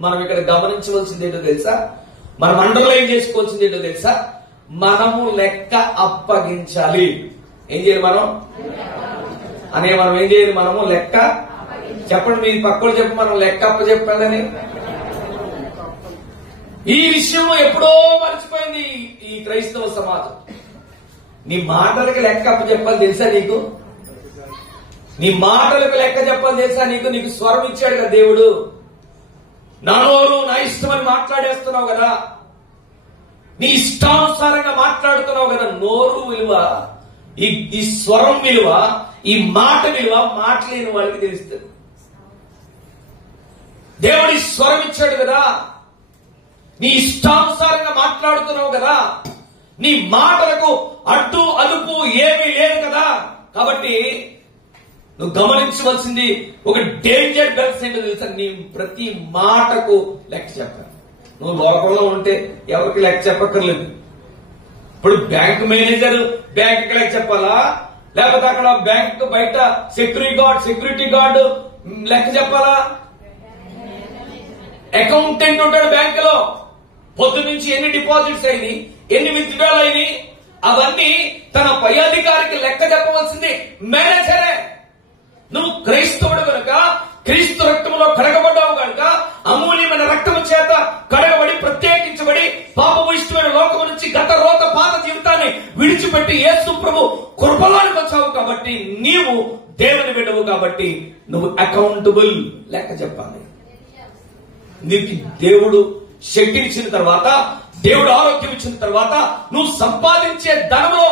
మనం ఇక్కడ గమనించవలసింది ఏంటో తెలుసా? మనం అండర్లైన్ చేసుకోవాల్సింది ఏంటో తెలుసా? మనము లెక్క అప్పగించాలి. ఏం చేయాలి మనం? మనం ఏం చేయాలి? మనము లెక్క చెప్పండి. మీ పక్కన చెప్పి మనం లెక్క అప్పచెప్పాలని. ఈ విషయం ఎప్పుడో మర్చిపోయింది ఈ క్రైస్తవ సమాజం. నీ మాటలకు లెక్క అప్పచెప్పాలి తెలుసా నీకు? నీ మాటలకు లెక్క చెప్పాలి తెలుసా నీకు? నీకు స్వరం ఇచ్చాడు కదా దేవుడు. నా నోరు నా ఇష్టమని మాట్లాడేస్తున్నావు కదా, నీ ఇష్టానుసారంగా మాట్లాడుతున్నావు కదా. నోరు విలువ, ఈ స్వరం విలువ, ఈ మాట విలువ మాటలేని వాళ్ళకి తెలుస్తుంది. దేవుడి స్వరం ఇచ్చాడు కదా, నీ ఇష్టానుసారంగా మాట్లాడుతున్నావు కదా, నీ మాటలకు అడ్డు అదుపు ఏమీ లేదు కదా. కాబట్టి నువ్వు గమనించవలసింది ఒక డేంజర్ బెల్స్ ఏంటో తెలుసా? నీ ప్రతి మాటకు లెక్క చెప్పాలి. నువ్వు లోకంలో ఉంటే ఎవరికి లెక్క చెప్పక్కర్లేదు. ఇప్పుడు బ్యాంక్ మేనేజర్ బ్యాంక్ లెక్క చెప్పాలా? లేకపోతే అక్కడ బ్యాంక్ బయట సెక్యూరిటీ గార్డు లెక్క చెప్పాలా? అకౌంటెంట్ ఉంటాడు బ్యాంక్ లో. పొద్దు నుంచి ఎన్ని డిపాజిట్స్ అయినాయి, ఎన్ని విత్డ్రాల్ అయినాయి, అవన్నీ తన పై అధికారికి లెక్క చెప్పవలసింది మేనేజరే. నువ్వు క్రైస్తవుడు కనుక, క్రీస్తు రక్తములో కడగబడ్డావు కనుక, అమూల్యమైన రక్తము చేత కడగబడి ప్రత్యేకించబడి పాపము ఇష్టమైన లోకము నుంచి గత రోత పాత జీవితాన్ని విడిచిపెట్టి యేసు ప్రభు కృపలోనికి వచ్చావు కాబట్టి, నీవు దేవుని బిడ్డవు కాబట్టి నువ్వు అకౌంటబుల్, లెక్క చెప్పాలి. నీకు దేవుడు శక్తి ఇచ్చిన తర్వాత, దేవుడు ఆరోగ్యం ఇచ్చిన తర్వాత, నువ్వు సంపాదించే ధనంలో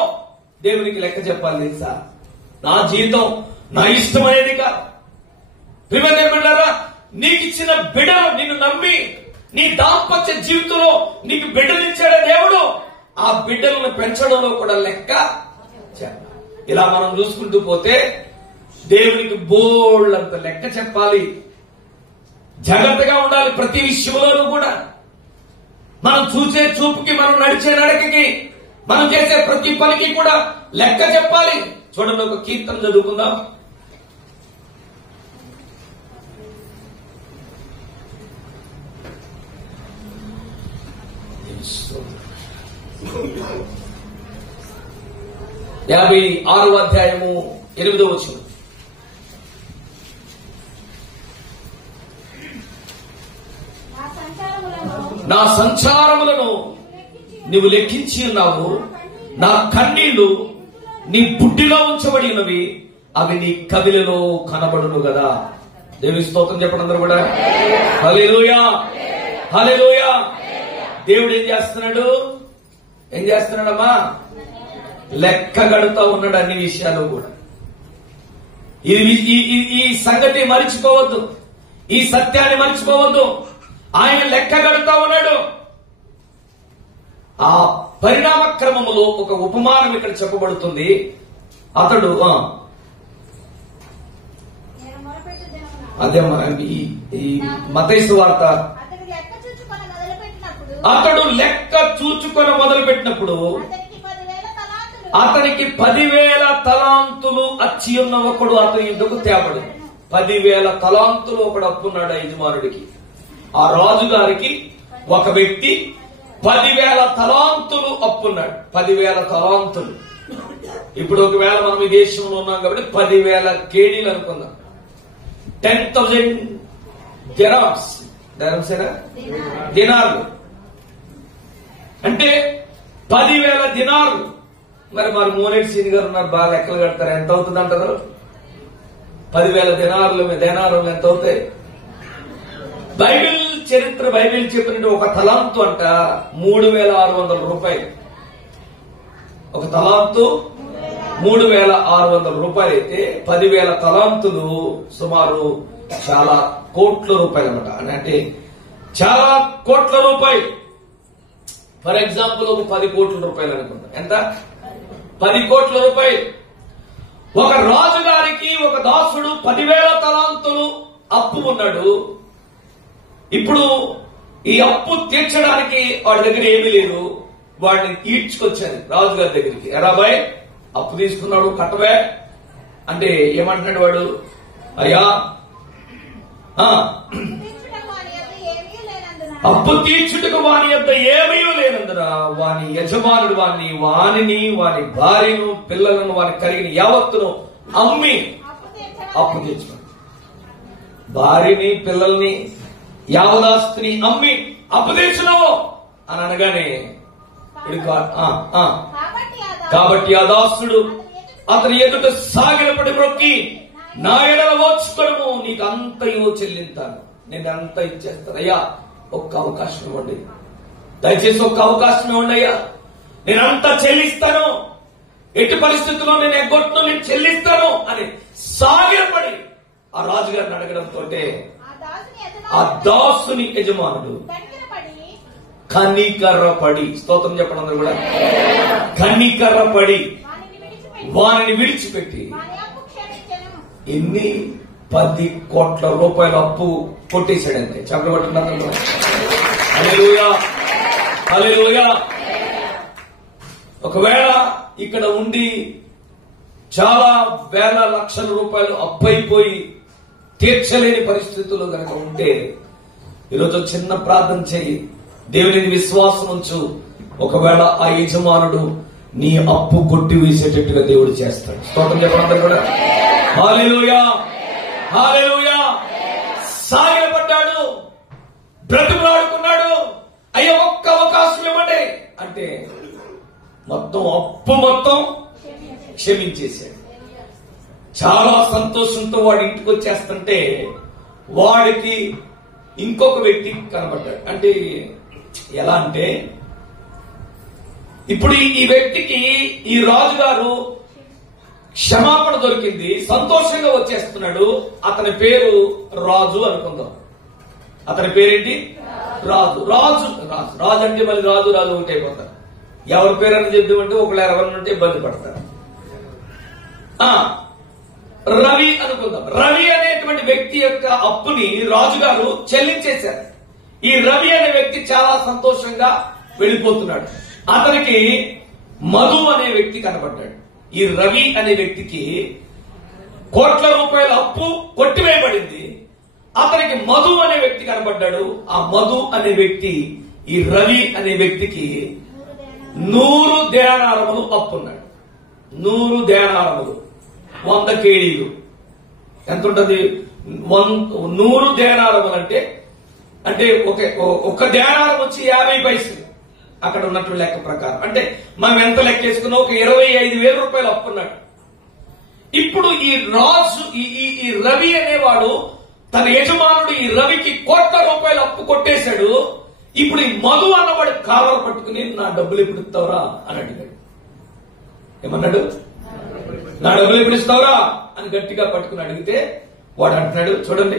దేవునికి లెక్క చెప్పాలి తెలుసా? నా జీవితం నా ఇష్టమనేది కాదు. ప్రియమైన నీకు ఇచ్చిన బిడ్డలు నిన్ను నమ్మి నీ దాంపత్య జీవితంలో నీకు బిడ్డలిచ్చాడే దేవుడు, ఆ బిడ్డలను పెంచడంలో కూడా లెక్క చెప్పాలి. ఇలా మనం చూసుకుంటూ పోతే దేవునికి బోళ్ళంత లెక్క చెప్పాలి. జాగ్రత్తగా ఉండాలి ప్రతి విషయంలోనూ కూడా. మనం చూసే చూపుకి, మనం నడిచే నడకకి, మనం చేసే ప్రతి పనికి కూడా లెక్క చెప్పాలి. చూడండి, ఒక కీర్తన చదువుకుందాం. యాభై 56వ అధ్యాయము 8వ వచనం. నా సంచారములను నీవు లెక్కించి ఉన్నావు, నా కన్నీళ్లు నీ బుడ్డిలో ఉంచబడి ఉన్నవి, అవి నీ కవిలలో కనబడును కదా. దేవుని స్తోత్రం చెప్పండి అందరూ కూడా. హల్లెలూయా, హల్లెలూయా. దేవుడు ఏం చేస్తున్నాడమ్మా? లెక్క గడుతూ ఉన్నాడు అన్ని విషయాలు కూడా. ఈ సంగతి మర్చిపోవద్దు, ఈ సత్యాన్ని మర్చిపోవద్దు. ఆయన లెక్క గడుతూ ఉన్నాడు. ఆ పరిణామ క్రమములో ఒక ఉపమానం ఇక్కడ చెప్పబడుతుంది. అతడు అదే ఈ మత్తయి సువార్త, అతడు లెక్క చూచుకొని మొదలు పెట్టినప్పుడు అతనికి 10,000 తలాంతులు అచ్చి ఉన్న ఒకడు అతని యుద్ధకు తేబడు. 10,000 తలాంతులు ఒకడు అప్పున్నాడు ఆ యజమానుడికి. ఆ రాజుగారికి ఒక వ్యక్తి 10,000 తలాంతులు అప్పున్నాడు. 10,000 తలాంతులు. ఇప్పుడు ఒకవేళ మనం ఈ దేశంలో ఉన్నాం కాబట్టి 10,000 కేడీలు అనుకుందాం. 10,000 దినార్లు అంటే 10,000 దినార్లు. మరి మోనేటి సీని గారు ఉన్నారు, బాగా లెక్కలు కడతారు. ఎంత అవుతుంది అంటారు? 10,000 దినారులు ఎంత అవుతాయి? బైబిల్ చరిత్ర, బైబిల్ చెప్పినట్టు ఒక తలాంతు అంట 3,600 రూపాయలు. ఒక తలాంతు 3,600 రూపాయలు అయితే 10,000 తలాంతులు సుమారు చాలా కోట్ల రూపాయలు అన్నమాట. అంటే చాలా కోట్ల రూపాయలు. ఫర్ ఎగ్జాంపుల్ ఒక 10 కోట్ల రూపాయలు అనుకుందాం. ఎంత? 10 కోట్ల రూపాయలు. ఒక రాజుగారికి ఒక దాసుడు 10,000 తలాంతులు అప్పు ఉన్నాడు. ఇప్పుడు ఈ అప్పు తీర్చడానికి వాడి దగ్గర ఏమీ లేదు. వాడిని ఈడ్చుకొచ్చారు రాజుగారి దగ్గరికి. ఎరాబాయ్, అప్పు తీసుకున్నాడు, కట్టవే అంటే ఏమంటున్నాడు వాడు? అయ్యా, అప్పు తీర్చుటకు వాని యొద్ద ఏమీ లేనందున వాని యజమానుడు వానిని వాని భార్యను పిల్లలను వాని కలిగిన యావత్తును అమ్మి అప్పు తీర్చుకున్నాడు. భార్యని పిల్లల్ని యావదాస్తిని అమ్మి అప్పు తీర్చున్నావు అని అనగానే కాబట్టి ఆ దాసుడు అతని ఎదుట సాగిలపడి మొక్కి, నా ఎడల ఓర్చుకోవడము, నీకు అంతయో చెల్లింతాను, నేను అంతా ఇచ్చేస్తాను. అయ్యా, ఒక్క అవకాశం ఇవ్వండి, దయచేసి ఒక్క అవకాశం ఇవ్వండి అయ్యా, నేనంతా చెల్లిస్తాను, ఎట్టి పరిస్థితుల్లో నేను ఎగ్గొట్టును, నేను చెల్లిస్తాను అని సాగిలపడి ఆ రాజుగారిని అడగడంతో ఆ దాసుని యజమానుడు కనికర్రపడి, స్తోత్రం చెప్పండి అందరూ కూడా, కనికర్రపడి వారిని విడిచిపెట్టి ఎన్ని 10 కోట్ల రూపాయల అప్పు కొట్టేశాడండి. చెప్పబడుతున్నారు. హల్లెలూయా, హల్లెలూయా. ఒకవేళ ఇక్కడ ఉండి చాలా వేల లక్షల రూపాయలు అప్పైపోయి తీర్చలేని పరిస్థితుల్లో కనుక ఉంటే ఈరోజు చిన్న ప్రార్థన చేయి, దేవుని విశ్వాసం ఉంచు. ఒకవేళ ఆ యజమానుడు నీ అప్పు కొట్టి వేసేటట్టుగా దేవుడు చేస్తాడు. స్తోత్రం చెప్పండి కూడా. హల్లెలూయా, హల్లెలూయా. సాగిలపడ్డాడు, బ్రతిమలాడుకున్నాడు. అయ్యో, ఒక్క అవకాశం ఇవ్వండి అంటే మొత్తం అప్పు మొత్తం క్షమించేశాడు. చాలా సంతోషంతో వాడి ఇంటికి వచ్చేస్తుంటే వాడికి ఇంకొక వ్యక్తి కనబడ్డాడు. అంటే ఎలా అంటే, ఇప్పుడు ఈ వ్యక్తికి ఈ రాజుగారు క్షమాపణ దొరికింది, సంతోషంగా వచ్చేస్తున్నాడు. అతని పేరు రాజు అనుకుందాం. అతని పేరేంటి? రాజు. రాజు రాజు రాజు అంటే మళ్ళీ రాజు రాజు ఒకటి అయిపోతారు. ఎవరి పేరని చెప్తామంటే ఒకళ్ళు ఎవరిని ఉంటే ఇబ్బంది పడతారు. రవి అనుకుందాం. రవి అనేటువంటి వ్యక్తి యొక్క అప్పుని రాజుగారు చెల్లించేశారు. ఈ రవి అనే వ్యక్తి చాలా సంతోషంగా వెళ్ళిపోతున్నాడు. అతనికి మధు అనే వ్యక్తి కనబడ్డాడు. ఈ రవి అనే వ్యక్తికి కోట్ల రూపాయల అప్పు కొట్టివేయబడింది. అతనికి మధు అనే వ్యక్తి కనబడ్డాడు. ఆ మధు అనే వ్యక్తి ఈ రవి అనే వ్యక్తికి 100 దేనారములు అప్పున్నాడు. 100 దేనారములు 100 కేడీలు ఎంత ఉంటుంది? 100 దేనారములు అంటే ఒక దేనారం వచ్చి 50 పైసలు అక్కడ ఉన్నటువంటి లెక్క ప్రకారం. అంటే మనం ఎంత లెక్కేసుకున్నా ఒక 25,000 రూపాయలు అప్పున్నాడు. ఇప్పుడు ఈ రాజు ఈ రవి అనేవాడు తన యజమానుడు ఈ రవికి కోట్ల రూపాయలు అప్పు కొట్టేశాడు. ఇప్పుడు ఈ మధు అన్నవాడు కాలర్ పట్టుకుని నా డబ్బులు ఎప్పుడు ఇస్తావురా అని అడిగాడు. ఏమన్నాడు? నా డబ్బులు ఎప్పుడు ఇస్తావురా అని గట్టిగా పట్టుకుని అడిగితే వాడు అంటున్నాడు, చూడండి,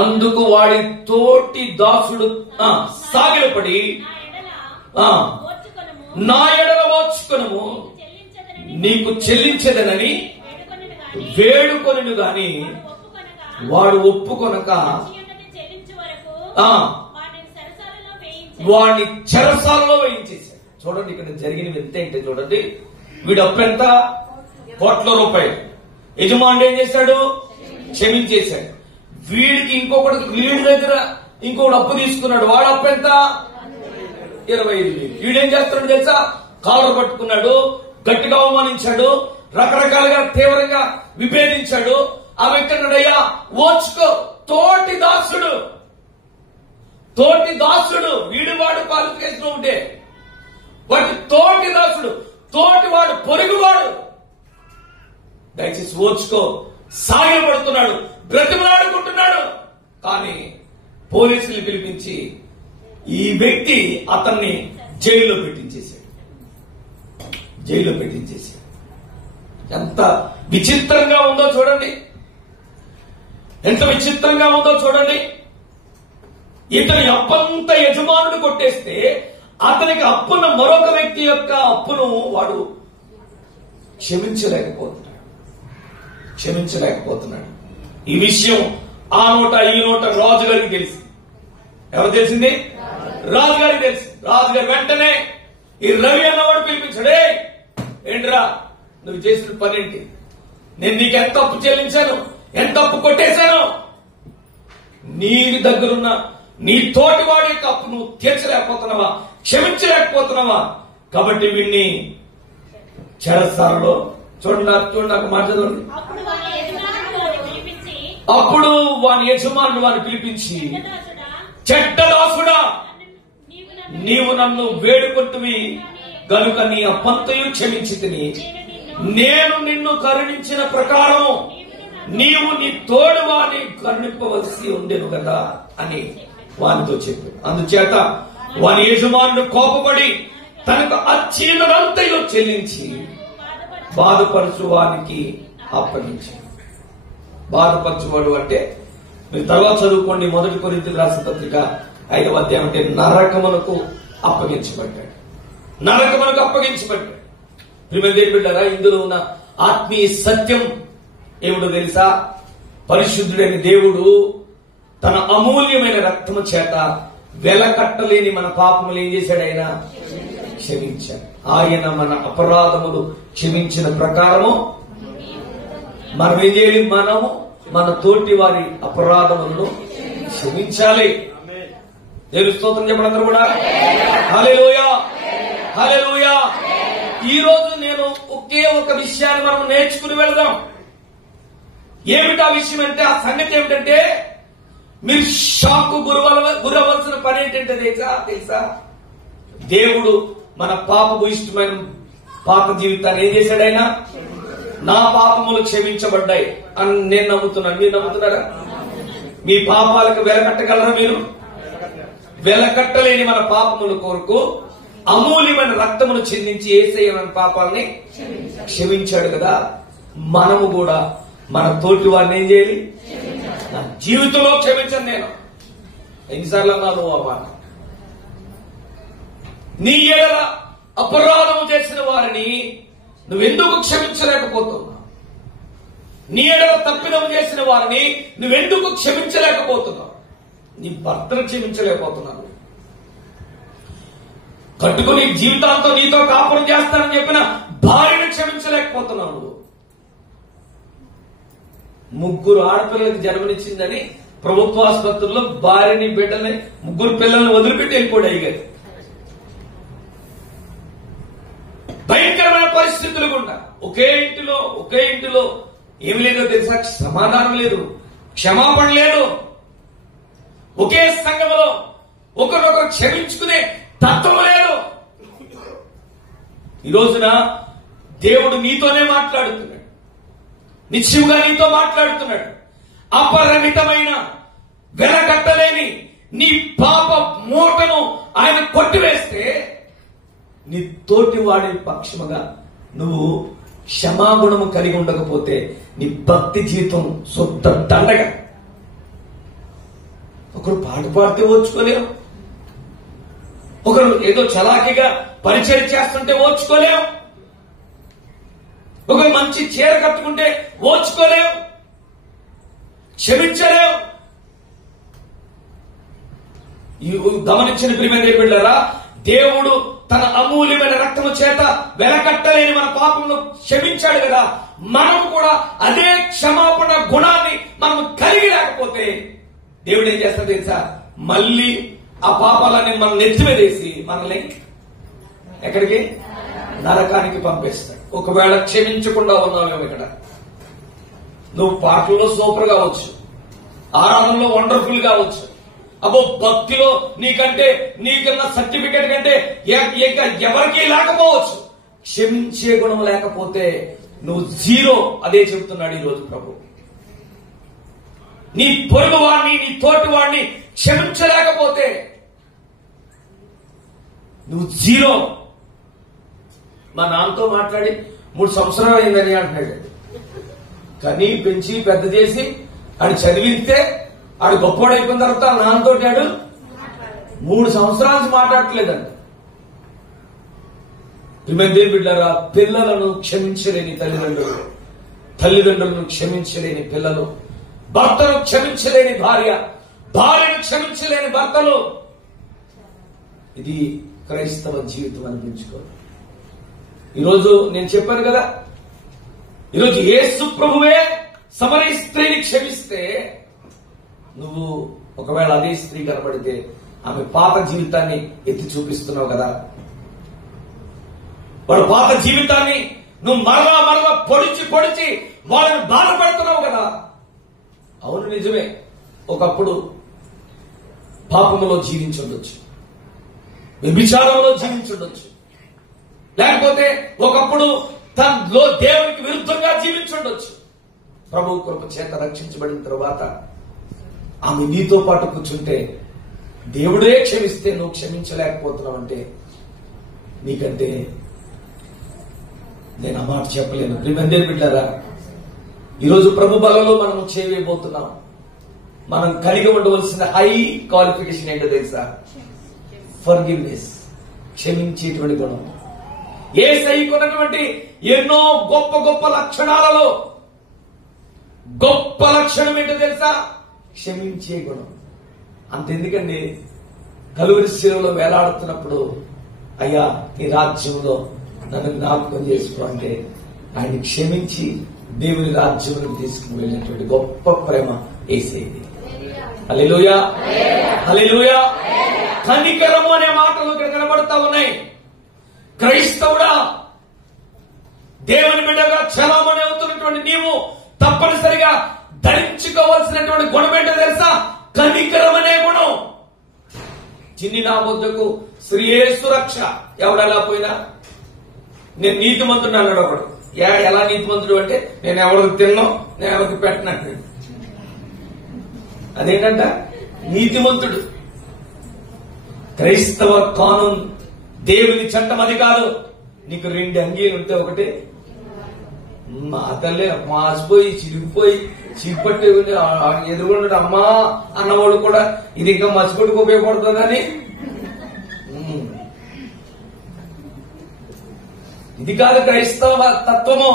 అందుకు వాడి తోటి దాసుడు సాగిలపడి నా ఎడల ఓర్చుకొనుము, నీకు చెల్లించదనని వేడుకొనును గాని వాడు ఒప్పుకొనక వాడిని చెరసాలలో వేయించేశాడు. చూడండి ఇక్కడ జరిగిన ఎంత ఏంటి చూడండి. వీడు అప్పు ఎంత? కోట్ల రూపాయలు. యజమానుడు ఏం చేశాడు? క్షమించేశాడు. వీడికి వీడి దగ్గర ఇంకొకటి అప్పు తీసుకున్నాడు. వాడు అప్పు ఎంత? 25,000. వీడేం చేస్తున్నాడు తెలుసా? కాలర్ పట్టుకున్నాడు, గట్టిగా అవమానించాడు, రకరకాలుగా తీవ్రంగా విభేదించాడు. ఆ వ్యక్తి అన్నాడయ్యా ఓర్చుకో. తోటి దాసుడు వీడు వాడు క్వాలిఫికేషన్ ఉంటే వాటి తోటి దాసుడు, తోటి వాడు పొరుగువాడు, దయచేసి ఓర్చుకో. సాగిలపడుతున్నాడు, బ్రతిమలాడుకుంటున్నాడు. కానీ పోలీసులు పిలిపించి ఈ వ్యక్తి అతన్ని జైల్లో పెట్టించేశాడు. ఎంత విచిత్రంగా ఉందో చూడండి. ఎంత విచిత్రంగా ఉందో చూడండి. ఇతని అప్పంతా యజమానుడు కొట్టేస్తే అతనికి అప్పున్న మరొక వ్యక్తి యొక్క అప్పును వాడు క్షమించలేకపోతున్నాడు. ఈ విషయం ఆ నోట ఈ నోట రాజుగారికి తెలిసింది. ఎవరు తెలిసింది? రాజుగారికి తెలిసింది. రాజుగారు వెంటనే ఈ రవి అన్నవాడు పిలిపించాడే, ఏంట్రా నువ్వు చేసిన పనేంటి? నేను నీకు ఎంత అప్పు చెల్లించాను, ఎంత అప్పు కొట్టేశాను? నీ దగ్గరున్న నీ తోటి వాడి యొక్క అప్పు నువ్వు తీర్చలేకపోతున్నావా, క్షమించలేకపోతున్నావా? కాబట్టి వీడిని చెరసాలలో చూడండి నాకు మాట్లాడండి. అప్పుడు వాని యజమానుడు వాడిని పిలిపించి, చెడ్డదాసుడా, నీవు నన్ను వేడుకొంటివి గనుక నీ అప్పంతయు క్షమించితిని. నేను నిన్ను కరుణించిన ప్రకారం నీవు నీ తోడు వాడిని కరుణింపవలసి ఉండేను కదా అని వానితో చెప్పాడు. అందుచేత వాని యజమానుడు కోపపడి తనకు అచ్చీనంతయు చెల్లించి బాధపరచువానికి అప్పగించాడు. బాధపరచువాడు అంటే మీరు తర్వాత చదువుకోండి. 1 కొరింథీయులకు రాసిన పత్రిక 5వ అధ్యాయం అంటే నరకమునకు అప్పగించబడ్డాడు. ప్రియమైన దేవుని బిడ్డలారా, ఇందులో ఉన్న ఆత్మీయ సత్యం ఏమిటో తెలుసా? పరిశుద్ధుడైన దేవుడు తన అమూల్యమైన రక్తము చేత వెలకట్టలేని మన పాపములు ఏం చేశాడు? ఆయన క్షమించాడు. ఆయన మన అపరాధములు క్షమించిన ప్రకారము మనం ఏం చేయాలి? మనము మన తోటి వారి అపరాధములను క్షమించాలి. దేవుని స్తోత్రం చెప్పండి అందరూ కూడా. హల్లెలూయా, హల్లెలూయా. ఈ రోజు నేను ఒకే ఒక విషయాన్ని మనం నేర్చుకుని వెళ్దాం. ఏమిటా విషయం అంటే, ఆ సంగతి ఏమిటంటే, మీరు షాక్ గురవలసిన పని ఏంటంటే తెలుసా? దేవుడు మన పాపపు ఇష్టమైన పాప జీవితాన్ని ఏం చేశాడు? ఆయన నా పాపములు క్షమించబడ్డాయి అని నేను నమ్ముతున్నాను. మీరు నమ్ముతున్నారా? మీ పాపాలకు వెలకట్టగలరా? మీరు వెలకట్టలేని మన పాపముల కొరకు అమూల్యమైన రక్తమును చెందించి యేసయ్య మన పాపాలని క్షమించాడు కదా. మనము కూడా మన తోటి వారిని ఏం చేయాలి? నా జీవితంలో క్షమించను నేను. ఎన్నిసార్లు అన్నా నువ్వు ఆ మాట? నీ ఎడల అపరాధము చేసిన వారిని నువ్వెందుకు క్షమించలేకపోతున్నావు? నీ ఎడల తప్పిదము చేసిన వారిని నువ్వెందుకు క్షమించలేకపోతున్నావు? నీ భర్తను క్షమించలేకపోతున్నావు. కట్టుకుని జీవితాంతో నీతో కాపురం చేస్తానని చెప్పిన భార్యను క్షమించలేకపోతున్నావు. నువ్వు 3 ఆడపిల్లలకు జన్మనిచ్చిందని ప్రభుత్వ ఆసుపత్రుల్లో భార్యని బిడ్డని 3 పిల్లల్ని వదిలిపెట్టి వెళ్ళిపోయాడు అయ్యగారు. భయంకరమైన పరిస్థితులు గుండా ఒకే ఇంటిలో ఏమి లేదో తెలుసా? సమాధానం లేదు, క్షమాపణ లేదు. ఒకే సంఘంలో ఒకరినొకరు క్షమించుకునే తత్వం లేదు. ఈ రోజున దేవుడు నీతోనే మాట్లాడుతున్నాడు, నిశ్చయంగా నీతో మాట్లాడుతున్నాడు. అపరిమితమైన వెలకట్టలేని నీ పాప మూటను ఆయన కొట్టివేస్తే నీ తోటి వాడి పక్షముగా నువ్వు క్షమాగుణము కలిగి ఉండకపోతే నీ భక్తి జీవితం సొంత దండగా. ఒకరు పాట పాడితే ఓర్చుకోలేవు, ఒకరు ఏదో చలాకీగా పరిచయం చేస్తుంటే ఓర్చుకోలేవు, ఒకరు మంచి చీర కట్టుకుంటే ఓర్చుకోలేవు, క్షమించలేవు. గమనించిన ప్రియమైన బిడ్డలారా, దేవుడు తన అమూల్యమైన రక్తము చేత వెలకట్టలేని మన పాపంలో క్షమించాడు కదా. మనం కూడా అదే క్షమాపణ గుణాన్ని మనం కలిగి లేకపోతే దేవుడు ఏం చేస్తాడు తెలుసా? మళ్ళీ ఆ పాపాలని మనం నెత్తిమీదేసి మనల్ని ఎక్కడికి? నరకానికి పంపిస్తాడు. ఒకవేళ క్షమించకుండా ఉన్నావేమో ఇక్కడ. నువ్వు పాటల్లో సూపర్ కావచ్చు, ఆరాధనలో వండర్ఫుల్ కావచ్చు, అబ్బో భక్తిలో నీకన్నా సర్టిఫికెట్ కంటే ఇంకా ఎవరికీ లేకపోవచ్చు. క్షమించే గుణం లేకపోతే నువ్వు 0. అదే చెబుతున్నాడు ఈరోజు ప్రభు. నీ పొరుగు వాడిని, నీ తోటి వాడిని క్షమించలేకపోతే నువ్వు 0. మా నాన్నతో మాట్లాడి 3 సంవత్సరాలు అయిందని అంటున్నాడు. కానీ పెంచి పెద్ద చేసి ఆడు చదివిస్తే ఆడు గొప్పవాడు అయిపోయిన తర్వాత నాన్నతో 3 సంవత్సరాల నుంచి మాట్లాడట్లేదండి. దేవుని బిడ్డలారా, పిల్లలను క్షమించలేని తల్లిదండ్రులను క్షమించలేని పిల్లలు, భర్తను క్షమించలేని భార్యను క్షమించలేని భర్తలు. ఇది క్రైస్తవ జీవితం అనిపించుకోవాలి. ఈరోజు నేను చెప్పాను కదా, ఈరోజు యేసు ప్రభువే సమరయ స్త్రీని క్షమిస్తే నువ్వు ఒకవేళ అదే స్త్రీ కనబడితే ఆమె పాత జీవితాన్ని ఎత్తి చూపిస్తున్నావు కదా. వాడు పాత జీవితాన్ని నువ్వు మరలా పొడిచి వాళ్ళని బాధపడుతున్నావు కదా. అవును, నిజమే. ఒకప్పుడు పాపములో జీవించుండొచ్చు, వ్యభిచారంలో జీవించుండొచ్చు, లేకపోతే ఒకప్పుడు తనలో దేవునికి విరుద్ధంగా జీవించుండొచ్చు. ప్రభు కృప చేత రక్షించబడిన తరువాత ఆమె నీతో పాటు కూర్చుంటే దేవుడే క్షమిస్తే నువ్వు క్షమించలేకపోతున్నావంటే నీకంటే నేను ఆ మాట చెప్పలేను. ప్రియమైన బిడ్డలారా, ఈరోజు ప్రభు బలలో మనం చేయబోతున్నాం. మనం కలిగి ఉండవలసిన హై క్వాలిఫికేషన్ ఏంటో తెలుసా? ఫర్గివ్నెస్, క్షమించేటువంటి గుణం. యేసయ్యకు ఉన్నటువంటి ఎన్నో గొప్ప గొప్ప లక్షణాలలో గొప్ప లక్షణం ఏంటో తెలుసా? క్షమించే గుణం. అంతెందుకండి, కలువరి శిలువలో వేలాడుతున్నప్పుడు అయ్యా నీ రాజ్యంలో నన్ను జ్ఞాపకం చేసుకో అంటే ఆయన క్షమించి దేవుని రాజ్యంలోకి తీసుకుని వెళ్ళినటువంటి గొప్ప ప్రేమ యేసయ్యది. హల్లెలూయా, హల్లెలూయా. కనికరము అనే మాటలు ఇక్కడ కనబడతా ఉన్నాయి. క్రైస్తవుడా, దేవుని బిడ్డగా చలామణి అవుతున్నటువంటి నీవు తప్పనిసరిగా ధరించుకోవాల్సినటువంటి గుణం ఏంటో తెలుసా? కనికరం అనే గుణం. చిన్ని నా వద్దకు శ్రీయేసు రక్ష. ఎవడెలా పోయినా నేను నీతిమంతుడు అన్నాడు ఒకడు. ఎలా నీతిమంతుడు అంటే నేను ఎవరికి తిన్నా, నేను ఎవరికి పెట్టినట్టు. అదేంటంట నీతిమంతుడు. క్రైస్తవ కానూన్, దేవుని చట్టం అది కాదు. నీకు 2 అంగీలు ఉంటే ఒకటి మా తల్లి మాసిపోయి చిరిగిపోయి చీపట్టి ఎదురుకున్నాడు అమ్మా అన్నవాడు కూడా ఇది ఇంకా మసిపొట్టుకు ఉపయోగపడుతుందని. ఇది కాదు క్రైస్తవ తత్వము,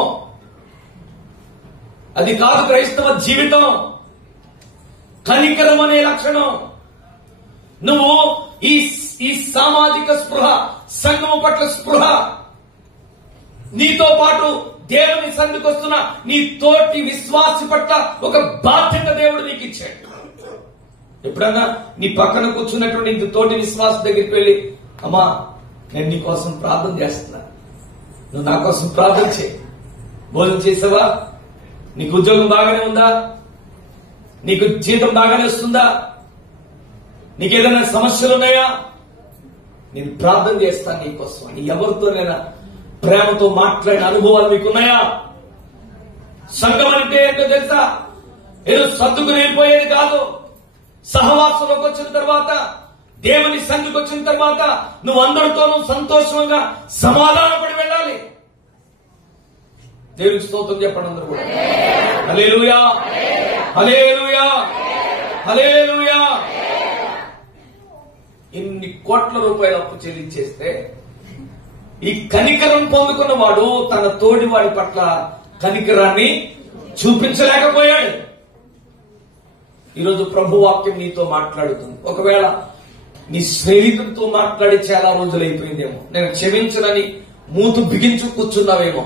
అది కాదు క్రైస్తవ జీవితం. కనికరం అనే లక్షణం. నువ్వు ఈ సామాజిక స్పృహ, సంఘము పట్ల స్పృహ, నీతో పాటు దేవుని సన్నిధికి వస్తున్న నీ తోటి విశ్వాసి పట్ల ఒక బాధ్యత దేవుడు నీకు ఇచ్చాడు. ఎప్పుడన్నా నీ పక్కన కూర్చున్నటువంటి నీ తోటి విశ్వాసి దగ్గరికి వెళ్ళి, అమ్మా నేను నీ కోసం ప్రార్థన చేస్తున్నా, నువ్వు నా కోసం ప్రార్థన చేయి. భోజనం చేసావా? నీకు ఉద్యోగం బాగానే ఉందా? నీకు జీతం బాగానే వస్తుందా? నీకేదైనా సమస్యలు ఉన్నాయా? నేను ప్రార్థన చేస్తాను నీకోసం అని ఎవరితోనైనా ప్రేమతో మాట్లాడిన అనుభవాలు మీకున్నాయా? సంఘం అంటే ఏంటో తెలుసా? ఏదో సర్దుకుని వెళ్ళిపోయేది కాదు. సహవాసంలోకి వచ్చిన తర్వాత, దేవుని సన్నిధికి వచ్చిన తర్వాత నువ్వు అందరితోనూ సంతోషంగా సమాధానపడి వెళ్ళాలి. దేవునికి స్తోత్రం చెప్పండి అందరూ కూడా. హల్లెలూయా, హల్లెలూయా, హల్లెలూయా. ఇన్ని కోట్ల రూపాయలు అప్పు చెల్లించేస్తే ఈ కనికరం పొందుకున్న వాడు తన తోడి వాడి పట్ల కనికరాన్ని చూపించలేకపోయాడు. ఈరోజు ప్రభు వాక్యం నీతో మాట్లాడుతుంది. ఒకవేళ నీ స్నేహితుడితో మాట్లాడి చాలా రోజులైపోయిందేమో, నేను క్షమించనని మూతు బిగించు కూర్చున్నావేమో.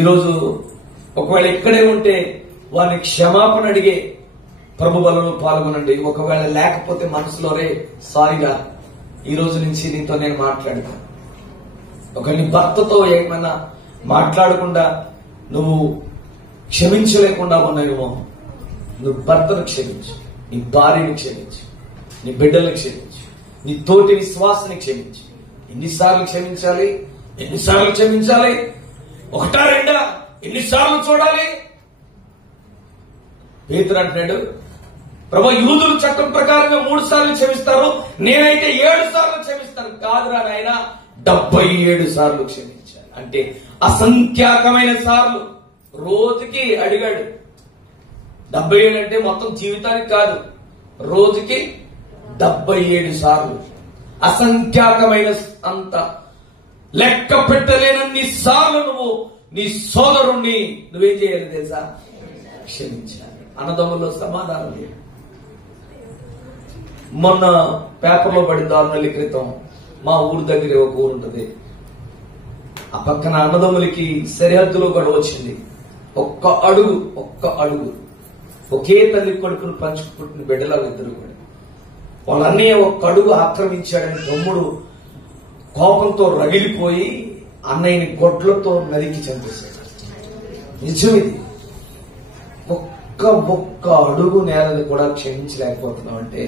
ఈరోజు ఒకవేళ ఇక్కడే ఉంటే వారిని క్షమాపణ అడిగే ప్రభు బలలో పాల్గొనండి. ఒకవేళ లేకపోతే మనసులోనే సారీగా ఈ రోజు నుంచి నీతో నేను మాట్లాడతాను. ఒక నీ భర్తతో ఏమైనా మాట్లాడకుండా నువ్వు క్షమించలేకుండా ఉన్నావేమో, నువ్వు భర్తను క్షమించు, నీ భార్యని క్షమించు, నీ బిడ్డలను క్షమించు, నీ తోటి విశ్వాసాన్ని క్షమించు. ఎన్నిసార్లు క్షమించాలి? ఎన్నిసార్లు క్షమించాలి? ఒకటా రెండా? ఎన్నిసార్లు చూడాలి? పేతురు అంటున్నాడు, ప్రభు యూదులు చట్టం ప్రకారంగా 3 సార్లు క్షమిస్తారు, నేనైతే 7 సార్లు క్షమిస్తాను. కాదురా నాయన, 77 సార్లు క్షమించాలి. అంటే అసంఖ్యాకమైన సార్లు రోజుకి అడిగాడు. 77 అంటే మొత్తం జీవితానికి కాదు, రోజుకి 77 సార్లు. అసంఖ్యాకమైన అంత లెక్క పెట్టలేనన్ని సార్లు నువ్వు నీ సోదరుణ్ణి నువ్వేం చేయాలి తెలుసా? క్షమించాలి. అన్నదమ్ముల్లో సమాధానం లేదు. మొన్న పేపర్లో పడింది 6 నెలల క్రితం, మా ఊరు దగ్గర ఒక ఊరు ఉంటుంది, ఆ పక్కన అన్నదమ్ములకి సరిహద్దులో గొడవ వచ్చింది. ఒక్క అడుగు ఒకే తల్లి కొడుకును పంచుకు పుట్టిన బిడ్డలాగా ఇద్దరు కూడా. వాళ్ళ అన్నయ్య ఒక్క అడుగు ఆక్రమించాడని తమ్ముడు కోపంతో రగిలిపోయి అన్నయ్యని గొడ్లతో నరికి చంపేశాడు. నిజం ఇది. ఒక్క అడుగు నేలని కూడా క్షమించలేకపోతున్నాం అంటే,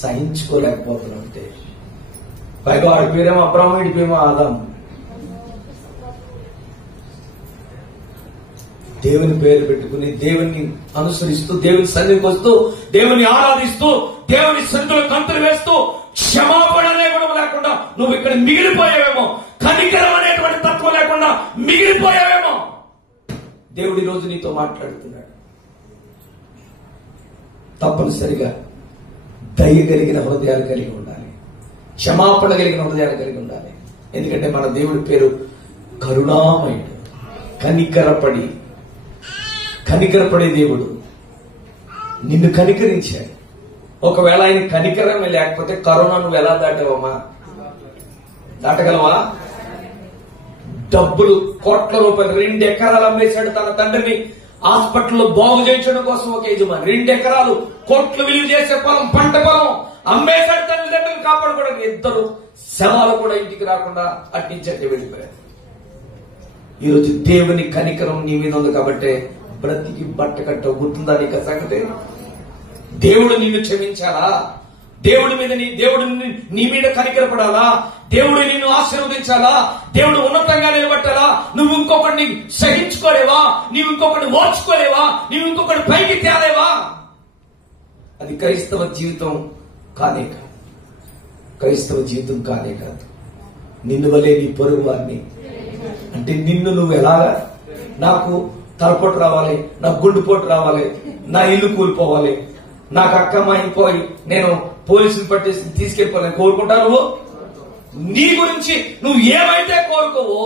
సహించుకోలేకపోతున్నాం అంటే. పైగా వాడి పేరేమో అబ్రాహం, వీడి పేరేమో ఆదాం. దేవుని పేరు పెట్టుకుని దేవుని అనుసరిస్తూ, దేవుని సన్నిధికి వస్తూ, దేవుని ఆరాధిస్తూ, దేవుని సన్నిధిలో కంతులు వేస్తూ క్షమాపణ లేకుండా నువ్వు ఇక్కడ మిగిలిపోయావేమో. కనికరం అనేటువంటి తత్వం లేకుండా మిగిలిపోయావేమో. దేవుడి రోజు నీతో మాట్లాడుతున్నాడు. తప్పనిసరిగా దయ కలిగిన హృదయాలు కలిగి ఉండాలి, క్షమాపణ కలిగిన హృదయాలు కలిగి ఉండాలి. ఎందుకంటే మన దేవుడి పేరు కరుణామయుడు, కనికరపడే దేవుడు. నిన్ను కనికరించాడు. ఒకవేళ ఆయన కనికరమే లేకపోతే కరోనా నువ్వు ఎలా దాటావమ్మా? దాటగలవా? డబ్బులు కోట్ల రూపాయలు, 2 ఎకరాలు అమ్మేశాడు తన తండ్రిని హాస్పిటల్లో బాగు చేయించడం కోసం. ఒక యజమాని 2 ఎకరాలు కోట్లు విలువ చేసే పొలం, పంట పొలం అమ్మేశాడు తల్లిదండ్రులు కాపాడుకోవడానికి. 2 శవాలు కూడా ఇంటికి రాకుండా అట్టించట్టే వెళ్ళిపోయారు. ఈరోజు దేవుని కనికరం నీ మీద ఉంది కాబట్టి బ్రతికి బట్ట కట్ట గుర్తుందా నీకు సంగతి? దేవుడు నిన్ను క్షమించాలా? దేవుడి నీ మీద కనికరపడాలా? దేవుడు నిన్ను ఆశీర్వదించాలా? దేవుడు ఉన్నతంగా నిలబట్టాలా? నువ్వు ఇంకొకరిని సహించుకోలేవా? నువ్వు ఇంకొకరిని ఓర్చుకోలేవా? నువ్వు ఇంకొకటి పైకి తేలేవా? అది క్రైస్తవ జీవితం కానే కాదు. క్రైస్తవ జీవితం కానే కాదు. నిన్ను వలే నీ పొరుగు వారిని, అంటే నిన్ను నువ్వు ఎలాగా నాకు తలపోటు రావాలి, నాకు గుండెపోటు రావాలి, నా ఇల్లు కూలిపోవాలి, నాకు అక్కమ్మ అయిపోయి నేను పోలీసులు పట్టేసి తీసుకెళ్ళిపోవాలని కోరుకుంటా. నువ్వు నీ గురించి నువ్వు ఏమైతే కోరుకోవో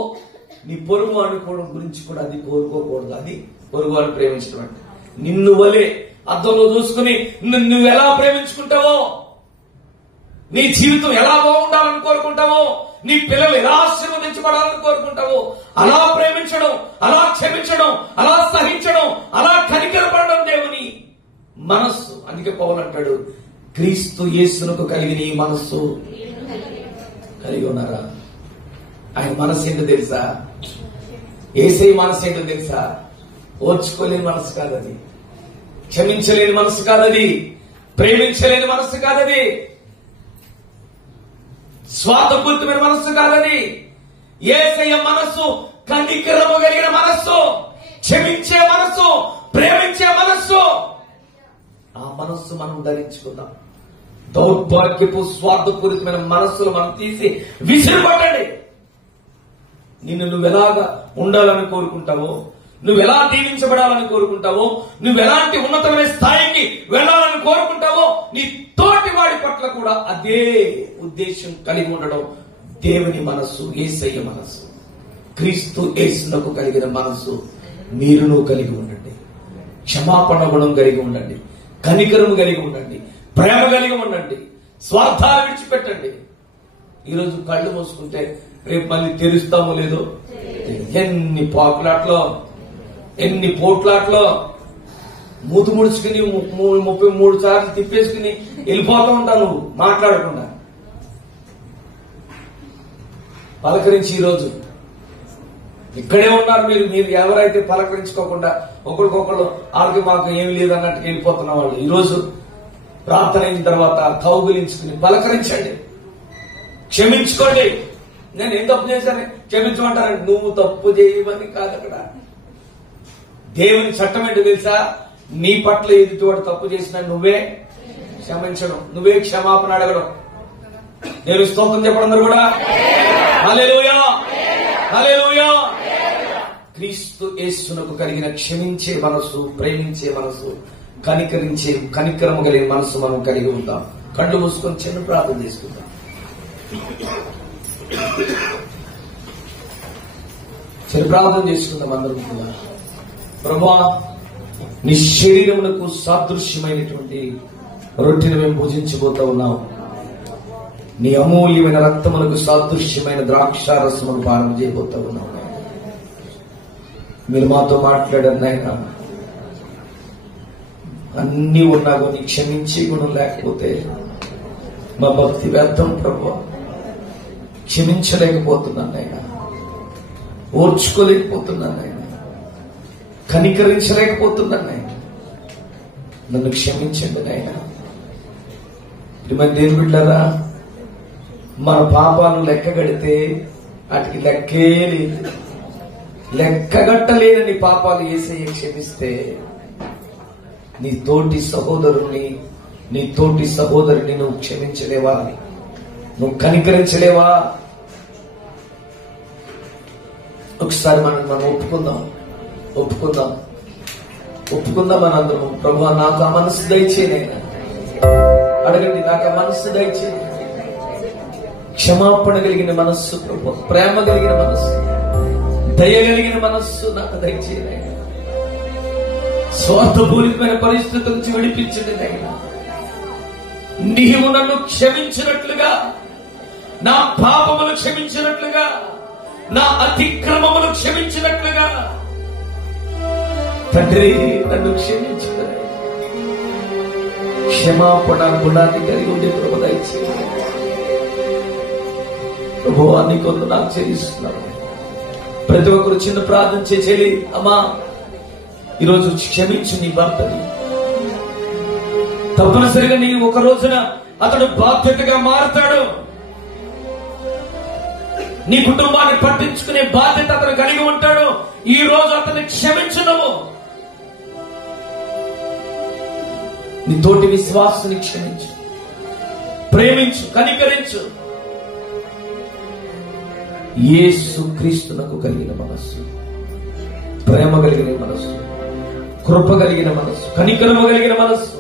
నీ పొరుగు అనుకోవడం గురించి కూడా అది కోరుకోకూడదు. అది పొరుగు వాడిని ప్రేమించడం అంటే. నిన్ను వలే అద్దంలో చూసుకుని నువ్వు ఎలా ప్రేమించుకుంటావో, నీ జీవితం ఎలా బాగుండాలని కోరుకుంటావో, నీ పిల్లలు ఎలా ఆశీర్వదించబడాలని కోరుకుంటావో అలా ప్రేమించడం, అలా క్షమించడం, అలా సహించడం, అలా కనికరపడడం దేవుని మనస్సు. అందుకే పౌలు అంటాడు, క్రీస్తు యేసునకు కలిగిన ఈ మనస్సు కలిగి ఉన్నారా? ఆయన మనసు ఏంటో తెలుసా? యేసయ్య మనసు ఏంటో తెలుసా? ఓర్చుకోలేని మనసు కాదది, క్షమించలేని మనసు కాదది, ప్రేమించలేని మనసు కాదది, స్వార్థపూరితమైన మనస్సు కాదని. యేసయ్య మనస్సు కనికరము కలిగిన మనస్సు, క్షమించే మనస్సు, ప్రేమించే మనస్సు. ఆ మనస్సు మనం ధరించుకుందాం. దౌర్భాగ్యపు స్వార్థపూరితమైన మనస్సులు మనం తీసి విసిరిపట్టండి. నిన్ను నువ్వెలాగా ఉండాలని కోరుకుంటావో, నువ్వెలా దీవించబడాలని కోరుకుంటావో, నువ్వెలాంటి ఉన్నతమైన స్థాయికి వెళ్లాలని కోరుకుంటావో నీ తోటి వాడి పట్ల కూడా అదే ఉద్దేశం కలిగి ఉండడం దేవుని మనస్సు, యేసయ్య మనస్సు. క్రీస్తు యేసునకు కలిగిన మనస్సు మీరును కలిగి ఉండండి. క్షమాపణ గుణం కలిగి ఉండండి, కనికరము కలిగి ఉండండి, ప్రేమ కలిగి ఉండండి, స్వార్థాలు విడిచిపెట్టండి. ఈరోజు కళ్ళు మూసుకుంటే రేపు మళ్ళీ తెరుస్తామో లేదో. ఎన్ని పాకులాట్లో, ఎన్ని పోట్లాట్లో మూతు ముడుచుకుని 33 సార్లు తిప్పేసుకుని వెళ్ళిపోతూ ఉంటావు నువ్వు మాట్లాడకుండా. పలకరించి ఈరోజు ఇక్కడే ఉన్నారు మీరు ఎవరైతే పలకరించుకోకుండా ఒకరికొకరు వాళ్ళకి మాకు ఏమి లేదన్నట్టుగా వెళ్ళిపోతున్న వాళ్ళు ఈరోజు ప్రార్థన అయిన తర్వాత కౌగులించుకుని పలకరించండి, క్షమించుకోండి. నేను ఏం తప్పు చేశాను క్షమించమంటానండి. నువ్వు తప్పు చేయవని కాదు అక్కడ. దేవుని చట్టం ఏంటో తెలుసా? నీ పట్ల ఎదుటివాడు తప్పు చేసినా నువ్వే క్షమించడం, నువ్వే క్షమాపణ అడగడం. నేను స్తోత్రం చెప్పడం కూడా హల్లెలూయా, హల్లెలూయా. క్రీస్తు యేసునకు కలిగిన క్షమించే మనసు, ప్రేమించే మనసు, కనికరము కలిగిన మనసు మనం కలిగి ఉంటాం. కళ్ళు మూసుకొని చిన్న ప్రార్థన చేసుకుందాం. చిన్న ప్రార్థన చేసుకుందాం అందరం కూడా. ప్రభువా, నీ శరీరమునకు సాదృశ్యమైనటువంటి రొట్టెను మేము పూజించబోతా ఉన్నాం. నీ అమూల్యమైన రక్తమునకు సాదృశ్యమైన ద్రాక్షారసమును పానం చేయబోతా ఉన్నాం. మీరు మాతో మాట్లాడారు నాయన. అన్ని ఉన్నా కొన్ని క్షమించే గుణం లేకపోతే మా భక్తి వ్యర్థం ప్రభువా. క్షమించలేకపోతున్నాను నాయన, ఓర్చుకోలేకపోతున్నాను నాయన, కనికరించలేకపోతున్నాను నాయన. నన్ను క్షమించండి నాయన. దేవుని బిడ్డలారా, మన పాపాలను లెక్కగడితే వాటికి లెక్కే లేదు. లెక్కగట్టలేని పాపాలు యేసయ్య క్షమిస్తే నీ తోటి సహోదరుణ్ణి, నీ తోటి సహోదరుని నువ్వు క్షమించలేవా? నువ్వు కనికరించలేవా? ఒకసారి మనం ఒప్పుకుందాం మనందరం. ప్రభువా, నాకు ఆ మనసు దయచేయనైనా అడగండి. నాకు ఆ మనసు దయచేయి. క్షమాపణ కలిగిన మనస్సు ప్రభు, ప్రేమ కలిగిన మనస్సు, దయ కలిగిన మనస్సు నాకు దయచేయనైనా. స్వార్థపూరితమైన పరిస్థితుల నుంచి విడిపించండి నైనా. నీవు నన్ను క్షమించినట్లుగా, నా పాపములు క్షమించినట్లుగా, నా అతిక్రమములు క్షమించినట్లుగా తండ్రి నన్ను క్షమించు. క్షమాపణ గుణాన్ని కలిగి ఉండే ప్రభు దయచేయండి. ప్రభువా, నీ కొంత నాకు చెల్లిస్తున్నాను. ప్రతి ఒక్కరు చిన్న ప్రార్థన చేసేది. అమ్మా, ఈరోజు క్షమించు నీ భర్తని. తప్పనిసరిగా నీ ఒక రోజున అతడు బాధ్యతగా మారుతాడు. నీ కుటుంబాన్ని పట్టించుకునే బాధ్యత అతను కలిగి ఉంటాడు. ఈ రోజు అతన్ని క్షమించున్నావు. నీ తోటి విశ్వాసాన్ని క్షమించు, ప్రేమించు, కనికరించు. యేసు క్రీస్తునకు కలిగిన మనస్సు, ప్రేమ కలిగిన మనస్సు, కృప కలిగిన మనస్సు, కనికరము కలిగిన మనస్సు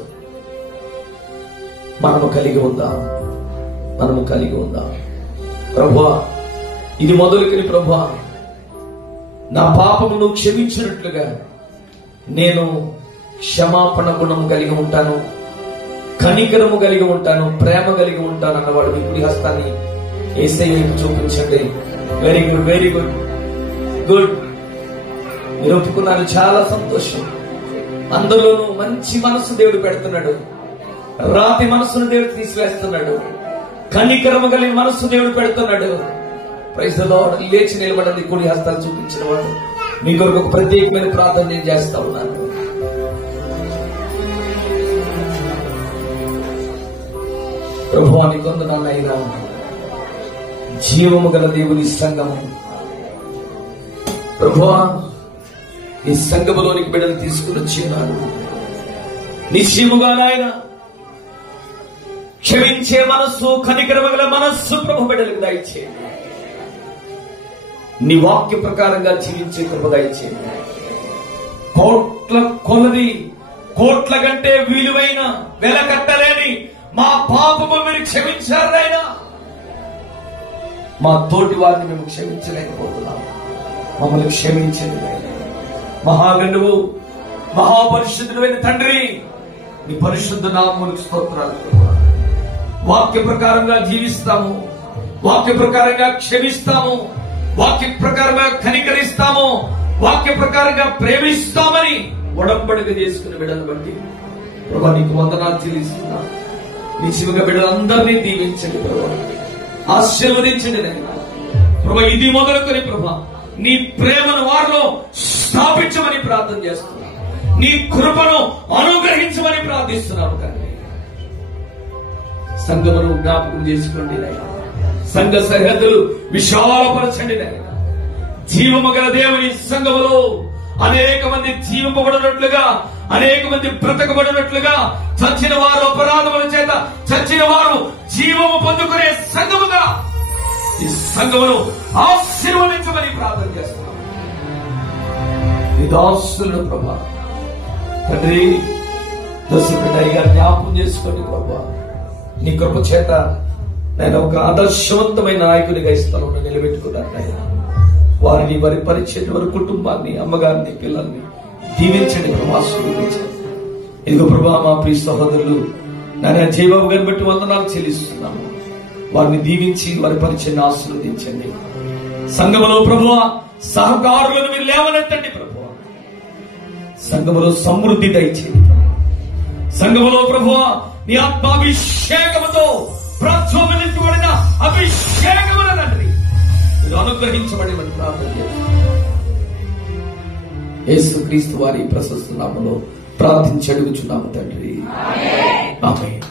మనము కలిగి ఉందాం. ప్రభువా, ఇది మొదలుకొని ప్రభువా, నా పాపమును క్షమించినట్లుగా నేను క్షమాపణ గుణం కలిగి ఉంటాను, కనికరము కలిగి ఉంటాను, ప్రేమ కలిగి ఉంటాను అన్నవాడు మీ కుడి హస్తాన్ని యేసయ్యకు చూపించండి. Very good, very good, good. మీరు ఒప్పుకున్నారు, చాలా సంతోషం. అందులోనూ మంచి మనసు దేవుడు పెడుతున్నాడు, రాతి మనసును దేవుడు తీసివేస్తున్నాడు, కనికరము కలిగిన మనసు దేవుడు పెడుతున్నాడు. Praise the lord. లేచి నిలబడండి. కుడి హస్తాలు చూపించిన వాడు మీ కొరకు ఒక ప్రత్యేకమైన ప్రార్థన నేను చేస్తా ఉన్నాను. ప్రభువా, నీ వందనాలైనా జీవము గల దేవుని సంఘము, ప్రభువా నీ సంఘములోనికి బిడ్డలు తీసుకుని వచ్చినాడు. నిశ్చయముగా నాయన క్షమించే మనస్సు, కనికరము గల మనస్సు ప్రభు బిడ్డలకు దయచేయండి. నీ వాక్య ప్రకారంగా జీవించే కృప దయచేయండి. కోట్ల కొలది, కోట్ల కంటే విలువైన, వెల కట్టలేని మా పాపము మీరు క్షమించారైనా మా తోటి వారిని మేము క్షమించలేకపోతున్నాం. మమ్మల్ని క్షమించండి. మహాగణువు, మహాపరిశుద్ధుడైన తండ్రి, నీ పరిశుద్ధ నామమునకు స్తోత్రాలు. వాక్య ప్రకారంగా జీవిస్తాము, వాక్య ప్రకారంగా క్షమిస్తాము, వాక్య ప్రకారంగా కనికరిస్తాము, వాక్య ప్రకారంగా ప్రేమిస్తామని ఒడంబడిక చేసుకుని బిడ్డలు బట్టి ప్రభా నీకు వందనాలు చెల్లిస్తున్నా. నీ శివగా బిడ్డలందరినీ దీవించండి ప్రభా, ఆశీర్వదించండి నాయనా. ప్రభా ఇది మొదలుకొని ప్రభా నీ ప్రేమను వారిలో స్థాపించమని ప్రార్థన చేస్తున్నా. నీ కృపను అనుగ్రహించమని ప్రార్థిస్తున్నాము. కానీ సంఘమును జ్ఞాపకం చేసుకోండి నాయనా. సంఘ సరిహద్దులు విశాలపరచండి నాయనా. జీవము గల దేవుని సంఘములో అనేక మంది జీవింపబడినట్లుగా, అనేక మంది బ్రతకబడినట్లుగా, చచ్చిన వారు అపరాధముల చేత చచ్చిన వారు జీవము పొందుకునే సంఘముగా ఈ సంఘమును ఆశీర్వదించమని ప్రార్థన చేస్తున్నాం. ఈ దాసులను ప్రభా తండ్రి దోషిగా జ్ఞాపకం చేసుకోండి ప్రభా. నీ కృప చేత నేను ఒక ఆదర్శవంతమైన నాయకునిగా ఇస్తాను నిలబెట్టుకున్నాను నాయన. వారిని, వారి పరిచయం, వారి కుటుంబాన్ని, అమ్మగారిని, పిల్లల్ని దీవించండి ప్రభా, ఆశీర్వదించండి. ఇదిగో ప్రభా మా ప్రియ సహోదరులు నాయన జయబాబు గారిని బట్టి వందనాలు చెల్లిస్తున్నాము. వారిని దీవించి వారి పరిచయాన్ని ఆశీర్వదించండి. సంఘములో ప్రభువా సహకారులను మీరు లేవనెత్తండి ప్రభువా. సంఘములో సమృద్ధి దయచేయండి. సంఘములో ప్రభువా నీ ఆత్మాభిషేకముతో ప్రచోదనించబడిన అభిషేకముల తండ్రి మీరు అనుగ్రహించబడి మన ప్రార్థన చేస్తున్నాం. యేసుక్రీస్తు వారి ప్రశస్త నామములో ప్రార్థించి అడుగుచున్నాము తండ్రి. ఆమేన్.